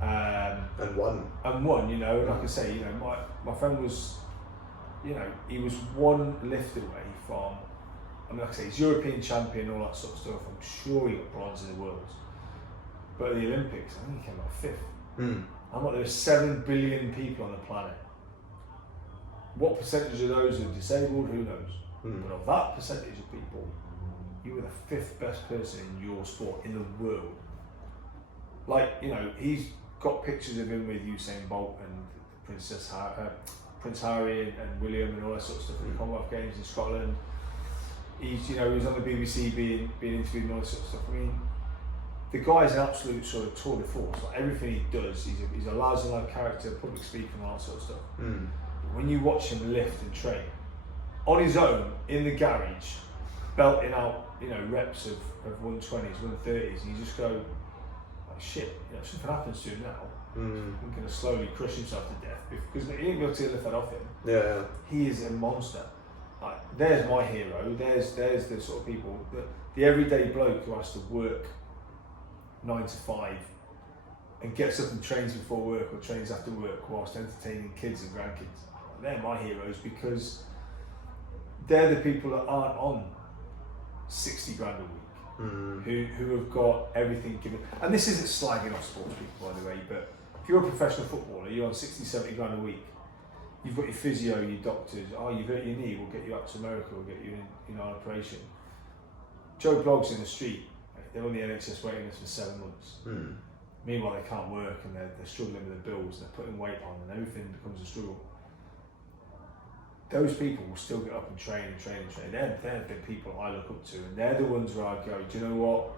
And won. You know, like I say, you know, my friend was, you know, he was one lift away from, I mean, like I say, he's European champion, all that sort of stuff. I'm sure he got bronze in the Worlds. But at the Olympics, I think he came out fifth. I'm like, there are 7 billion people on the planet. What percentage of those are disabled? Who knows? But of that percentage of people, you were the 5th best person in your sport in the world. Like, you know, he's got pictures of him with Usain Bolt and Prince Harry and William and all that sort of stuff at the Commonwealth Games in Scotland. He's, you know, he was on the BBC being interviewed and all that sort of stuff. I mean, the guy's an absolute sort of tour de force. Like everything he does, he's a large and life character, public speaker and all that sort of stuff. But when you watch him lift and train, on his own, in the garage, belting out, you know, reps of 120s, 130s, and you just go, like, shit, you know, if something happens to him now, he's going to slowly crush himself to death, because he ain't going to be able to lift that off him. Yeah. He is a monster. Like, there's my hero, there's the sort of people, the everyday bloke who has to work 9 to 5 and gets up and trains before work or trains after work whilst entertaining kids and grandkids. They're my heroes, because they're the people that aren't on 60 grand a week, who have got everything given. And this isn't slagging off sports people, by the way, but if you're a professional footballer, you're on 60, 70 grand a week. You've got your physio, your doctors. Oh, you've hurt your knee, we'll get you out to America, we'll get you in, an operation. Joe Blogg's in the street, they're on the NHS waiting list for 7 months. Meanwhile, they can't work and they're struggling with the bills, they're putting weight on and everything becomes a struggle. Those people will still get up and train. They're the people I look up to, and they're the ones where I go, do you know what?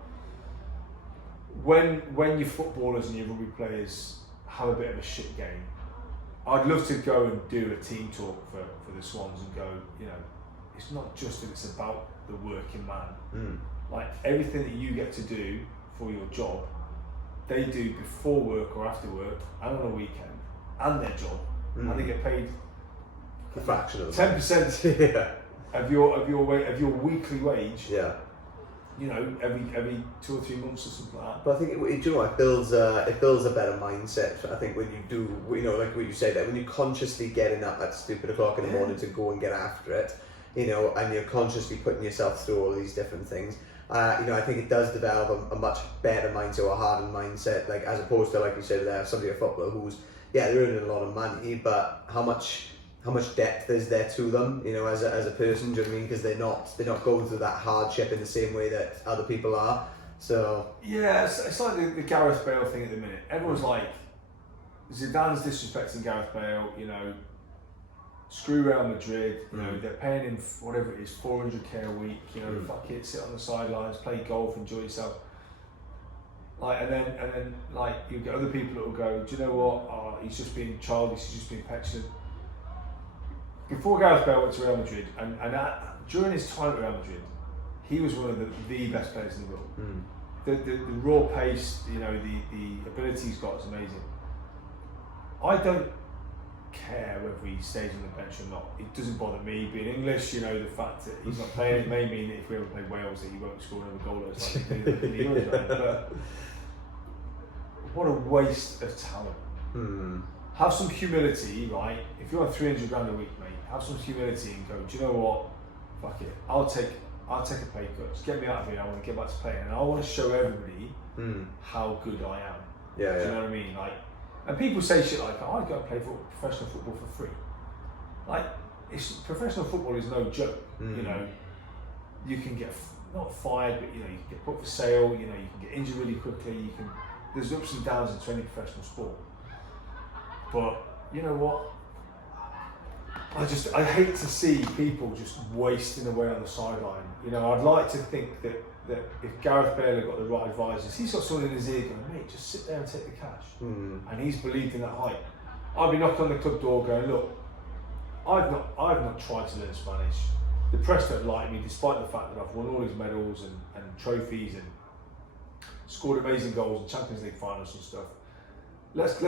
When your footballers and your rugby players have a bit of a shit game, I'd love to go and do a team talk for the Swans and go, you know, it's not just that it's about the working man. Like everything that you get to do for your job, they do before work or after work and on a weekend, and their job, and they get paid a fraction of 10% of your weekly wage. Yeah. You know, every 2 or 3 months or something like that. But I think it builds a better mindset. I think when you do, you know, like what you say, that when you're consciously getting up at stupid o'clock in the morning to go and get after it, you know, and you're consciously putting yourself through all these different things. You know, I think it does develop a much better mindset, or a hardened mindset, like as opposed to, like you said there, somebody a footballer who's they're earning a lot of money, but how much depth is there to them, you know, as a person, do you know what I mean? Because they're not going through that hardship in the same way that other people are. So yeah, it's like the Gareth Bale thing at the minute. Everyone's like, Zidane's disrespecting Gareth Bale, you know, screw Real Madrid, you know, they're paying him whatever it is, 400k a week, you know, fuck it, sit on the sidelines, play golf, enjoy yourself. Like, and then like you get other people that will go, do you know what? Oh, he's just being childish, he's just being petulant. Before Gareth Bale went to Real Madrid, and during his time at Real Madrid, he was one of the best players in the world. The raw pace, you know, the ability he's got is amazing. I don't care whether he stays on the bench or not. It doesn't bother me. Being English, you know, the fact that he's not playing, it may mean that if we ever play Wales that he won't score another goal like he did in the Euros round. But what a waste of talent. Have some humility, right? If you're on 300 grand a week, mate, have some humility and go, do you know what? Fuck it. I'll take a pay cut. Just get me out of here. I want to get back to playing, and I want to show everybody how good I am. Do you know what I mean? Like, and people say shit like, oh, I'd go and play professional football for free. Like, professional football is no joke. You know, you can get not fired, but you know, you can get put for sale. You know, you can get injured really quickly. There's ups and downs in any professional sport. But you know what? I hate to see people just wasting away on the sideline. You know, I'd like to think that if Gareth Bale had got the right advisors, he's got someone in his ear going, mate, just sit there and take the cash. And he's believed in that hype. I'd be knocking on the club door going, look, I've not tried to learn Spanish. The press don't like me, despite the fact that I've won all these medals and trophies and scored amazing goals in Champions League finals and stuff. Let's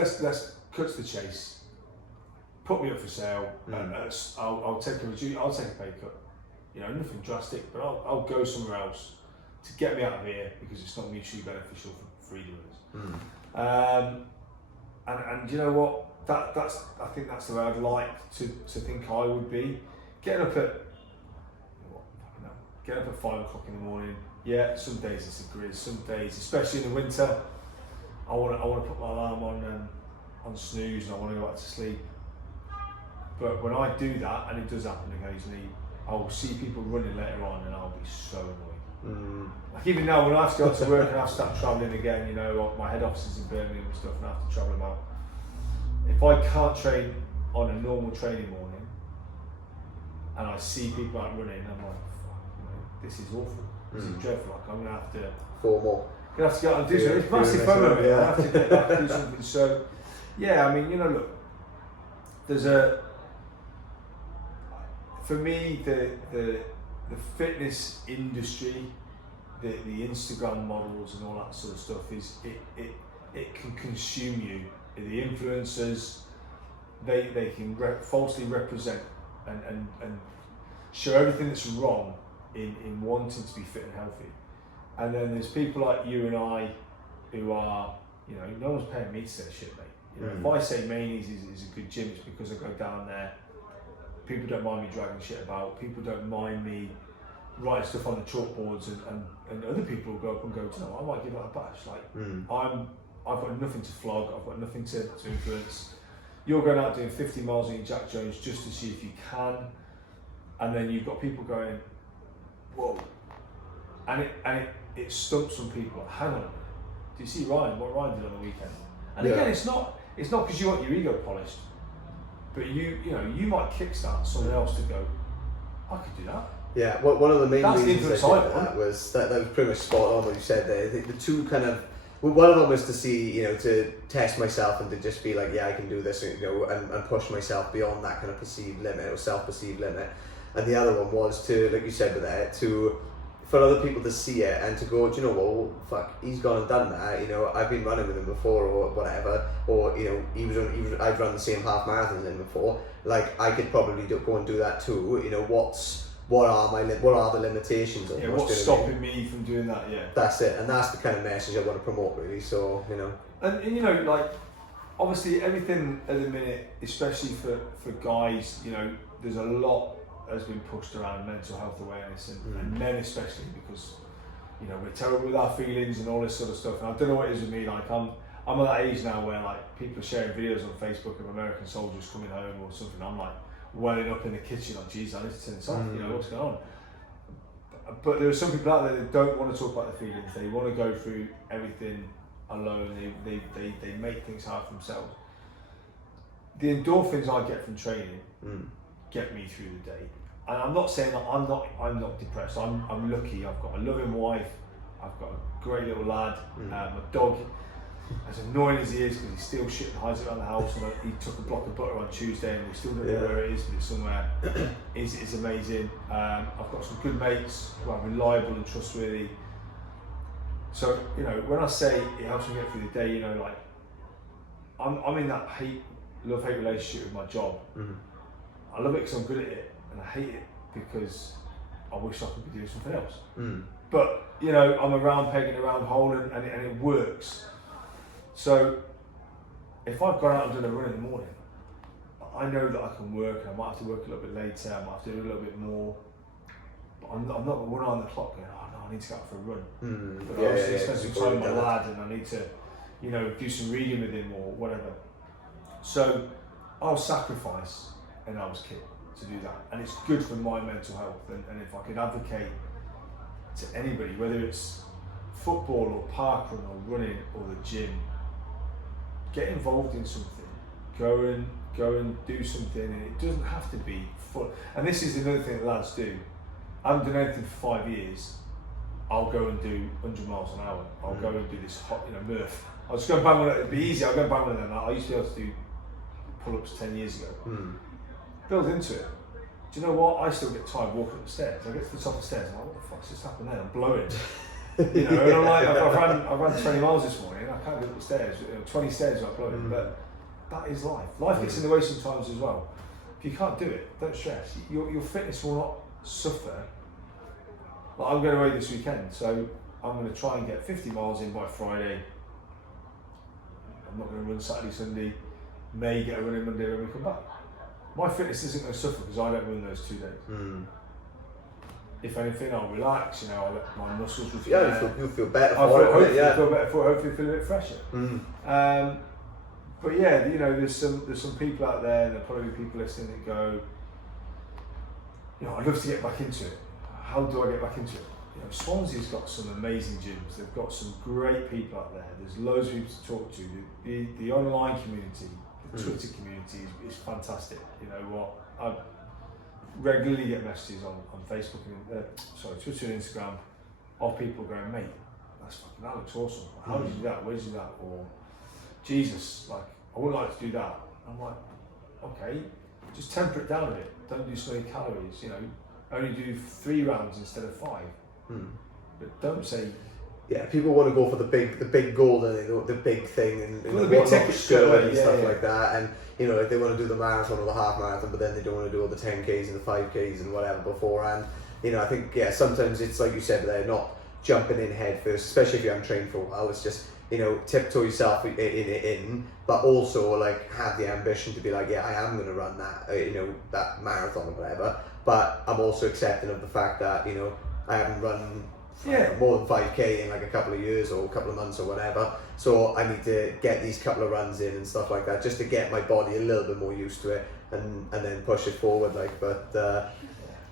cut to the chase. Put me up for sale, and I'll take a pay cut. You know, nothing drastic, but I'll go somewhere else to get me out of here because it's not mutually beneficial for either of us. and you know what? I think that's the way I'd like to think I would be. Getting up at 5 o'clock in the morning. Yeah, some days it's a grid. Some days, especially in the winter, I want to put my alarm on snooze and I want to go back to sleep. But when I do that, and it does happen occasionally, I will see people running later on, and I'll be so annoyed. Like even now, when I have to go to work and I have to start travelling again, you know, my head office is in Birmingham and stuff, and I have to travel about. If I can't train on a normal training morning, and I see people out running, I'm like, fuck, you know, this is awful. This is dreadful. Like I'm gonna have to. 4 more. Gonna have to go out and do something. It's massive FOMO. Yeah. I have to get back and do something. So, yeah, I mean, you know, look, there's for me, the fitness industry, the Instagram models and all that sort of stuff is it can consume you. The influencers, they can falsely represent and show everything that's wrong in wanting to be fit and healthy. And then there's people like you and I who are, you know, no one's paying me to say shit, mate. You know, if I say Maney's is a good gym, it's because I go down there. People don't mind me dragging shit about. People don't mind me writing stuff on the chalkboards, and other people will go up and go, you know, I might give that a bash. Like I've got nothing to flog. I've got nothing to influence. You're going out doing 50 miles on your Jack Jones just to see if you can, and then you've got people going, whoa, and it stumps some people. Like, hang on a minute. Do you see Ryan? What Ryan did on the weekend? And again, it's not because you want your ego polished, but you might kickstart someone else to go, I could do that. Yeah, well, one of the main reasons I did that was that was pretty much spot on what you said there. The two kind of, one of them was to see, you know, to test myself and to just be like, yeah, I can do this, you know, and push myself beyond that kind of perceived limit or self-perceived limit. And the other one was to, like you said there, for other people to see it and to go, do you know what, well, fuck, he's gone and done that, you know, I've been running with him before or whatever, or, you know, I've run the same half marathon as him before, like, I could probably go and do that too, you know, what are the limitations of what's stopping me from doing that? Yeah, that's it, and that's the kind of message I want to promote, really. So, you know, and you know, like, obviously everything at the minute, especially for guys, you know, there's a lot has been pushed around mental health awareness and men especially, because, you know, we're terrible with our feelings and all this sort of stuff. And I don't know what it is with me, like I'm at that age now where like people are sharing videos on Facebook of American soldiers coming home or something. I'm like welling up in the kitchen, like, geez, I need to turn this off, you know, what's going on? But there are some people out there that don't want to talk about their feelings. They want to go through everything alone. They make things hard for themselves. The endorphins I get from training get me through the day. And I'm not saying that I'm not depressed. I'm lucky. I've got a loving wife. I've got a great little lad. My dog, as annoying as he is, because he steals shit and hides it around the house. And he took a block of butter on Tuesday, and we still don't know where it is, but it's somewhere. It's amazing. I've got some good mates who are reliable and trustworthy. So, you know, when I say it helps me get through the day, you know, like I'm in that love-hate relationship with my job. I love it because I'm good at it, and I hate it because I wish I could be doing something else. But, you know, I'm a round peg in a round hole, and it works. So if I've gone out and done a run in the morning, I know that I can work, and I might have to work a little bit later, I might have to do a little bit more, but I'm not going one eye on the clock going, oh no, I need to go out for a run. But obviously spend some time with my lad, and I need to, you know, do some reading with him or whatever. So I'll sacrifice an hour's kit to do that, and it's good for my mental health. And if I could advocate to anybody, whether it's football or parkrun or running or the gym, get involved in something. Go and do something, and it doesn't have to be fun. And this is another thing that lads do. I haven't done anything for 5 years. I'll go and do 100 miles an hour. I'll go and do this hot, you know, Murph. I'll just go and bang one. It'd be easy. I'll go and bang one of them. I used to be able to do pull-ups 10 years ago. Build into it. Do you know what? I still get tired walking up the stairs. I get to the top of the stairs and I'm like, what the fuck's just happened there? I'm blowing. You know, and I'm like, I ran 20 miles this morning. I can't get up the stairs. 20 stairs without blowing. But that is life. Life gets in the way sometimes as well. If you can't do it, don't stress. Your fitness will not suffer. Like, I'm going away this weekend, so I'm going to try and get 50 miles in by Friday. I'm not going to run Saturday, Sunday, may get a run in Monday when we come back. My fitness isn't going to suffer because I don't run those 2 days. If anything, I'll relax, I'll let my muscles refresh. Yeah, you'll feel better I'll for it. feel better for it, hopefully feel a bit fresher. But yeah, there's some people out there, and there'll probably be people listening that go, I'd love to get back into it. How do I get back into it? Swansea's got some amazing gyms. They've got some great people out there. There's loads of people to talk to. The online community, the Twitter community is fantastic. I regularly get messages on Facebook and Twitter and Instagram of people going, mate, that looks awesome. How did you do that? Where did you do that? Or Jesus, I would like to do that. I'm like, okay, just temper it down a bit. Don't do so many calories. Only do 3 rounds instead of 5. But don't say. Yeah, people want to go for the big goal, the big thing, and the big ticket and stuff like that. And they want to do the marathon or the half marathon, but then they don't want to do all the 10Ks and the 5Ks and whatever beforehand. I think sometimes it's like you said, they're not jumping in head first, especially if you haven't trained for a while. It's just tiptoe yourself in, but also have the ambition to be like, I am going to run that that marathon or whatever. But I'm also accepting of the fact that I haven't run more than 5K in a couple of years or a couple of months or whatever, so I need to get these couple of runs in and stuff like that just to get my body a little bit more used to it and then push it forward. But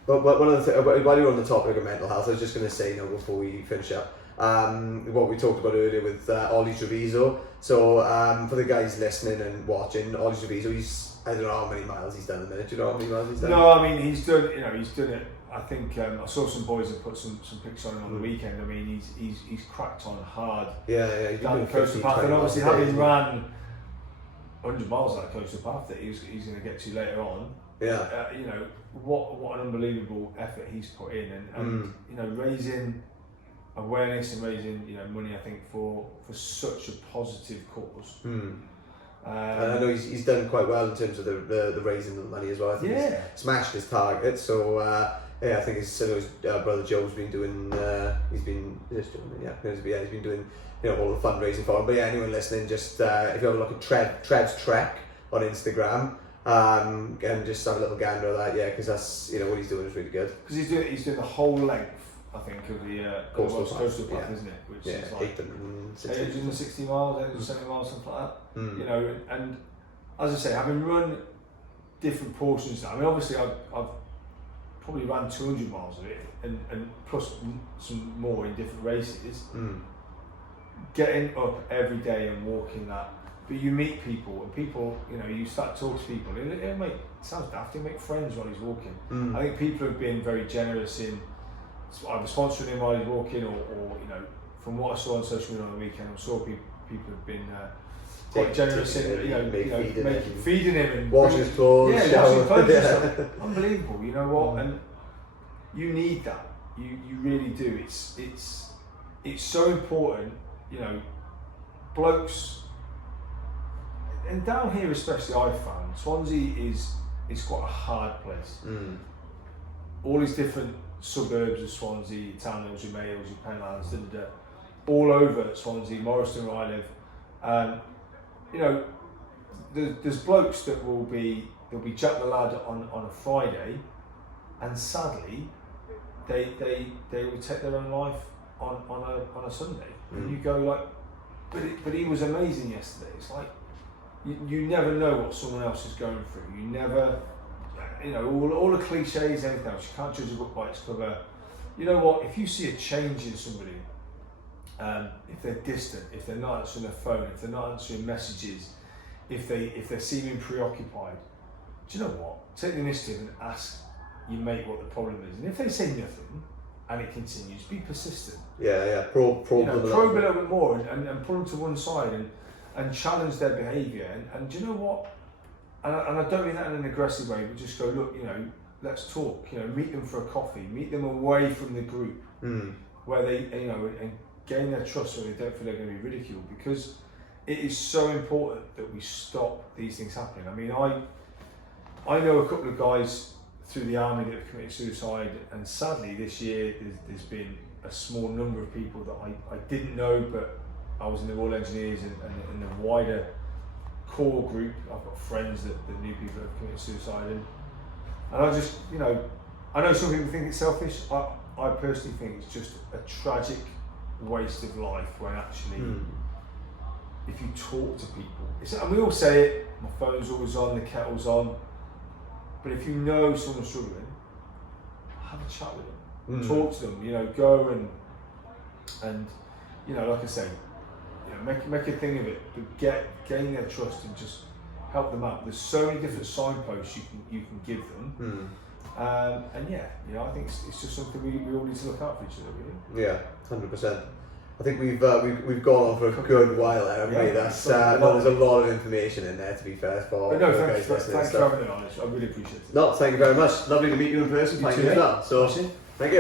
one of the while you're on the topic of mental health, I was just going to say before we finish up what we talked about earlier with Ollie Treviso. So for the guys listening and watching, Ollie Treviso, I don't know how many miles he's done in a minute. Do you know how many miles he's done? No, I mean he's done it. I think I saw some boys that put some pics on him on the weekend. I mean he's cracked on hard. Yeah. Down the coastal path, and obviously having ran 100 miles on that coastal path that he's going to get to later on. Yeah. What an unbelievable effort he's put in, and raising awareness and raising money, I think for such a positive cause. And I know he's done quite well in terms of the raising of the money as well. I think he's smashed his target. So I think his brother Joe's been doing. He's been doing all the fundraising for him. But anyone listening, just if you have a look at Trev's Trek on Instagram, and just have a little gander at that, because that's what he's doing is really good. Because he's doing the whole length, I think, of the coastal path, isn't it? Which is 860 miles, 870 miles, something like that. And as I say, having run different portions now, I mean, obviously I've probably ran 200 miles of it, and plus some more in different races. Getting up every day and walking that, but you meet people, and people, you start to talk to people. It sounds daft, you make friends while he's walking. I think people have been very generous in either sponsoring him while he's walking, or from what I saw on social media on the weekend, I saw people have been quite generous in feeding him and washing his clothes, washing his clothes and stuff. Unbelievable, you know what? And you need that. You really do. It's so important, blokes. And down here especially, I've found Swansea is quite a hard place. All these different suburbs of Swansea, Town Hills, your Mayhills, your Penlands, all over Swansea, Morriston where I live. There's blokes that will be Jack the Lad on a Friday, and sadly they will take their own life on a Sunday. And you go but he was amazing yesterday. It's like you never know what someone else is going through. You never, all the cliches, anything else. You can't judge a book by its cover. You know what? If you see a change in somebody, if they're distant, if they're not answering their phone, if they're not answering messages, if they're seeming preoccupied, do you know what? Take the initiative and ask your mate what the problem is. And if they say nothing and it continues, be persistent. Probe a little bit more and pull them to one side and challenge their behaviour. And do you know what? And I don't mean that in an aggressive way, but just go, look, let's talk. Meet them for a coffee. Meet them away from the group where they, and gain their trust so they don't feel they're going to be ridiculed. Because it is so important that we stop these things happening. I mean, I know a couple of guys through the army that have committed suicide, and sadly this year there's been a small number of people that I didn't know, but I was in the Royal Engineers and in the wider core group, I've got friends that knew people that have committed suicide, and I just, you know, I know some people think it's selfish. I personally think it's just a tragic waste of life when actually, if you talk to people, and we all say it, my phone's always on, the kettle's on, but if you know someone's struggling, have a chat with them, talk to them, you know, go and you know, like I say, you know, make a thing of it, but gain their trust and just help them out. There's so many different signposts you can give them, and yeah, you know, I think it's just something we all need to look out for each other, really. Yeah, 100%. I think we've gone on for a good while there, haven't we? That's there's a lot of information in there, to be fair, for thanks for having me on. I really appreciate it. No, thank you very much. Lovely to meet you in person. Thank you as well. So, thank you.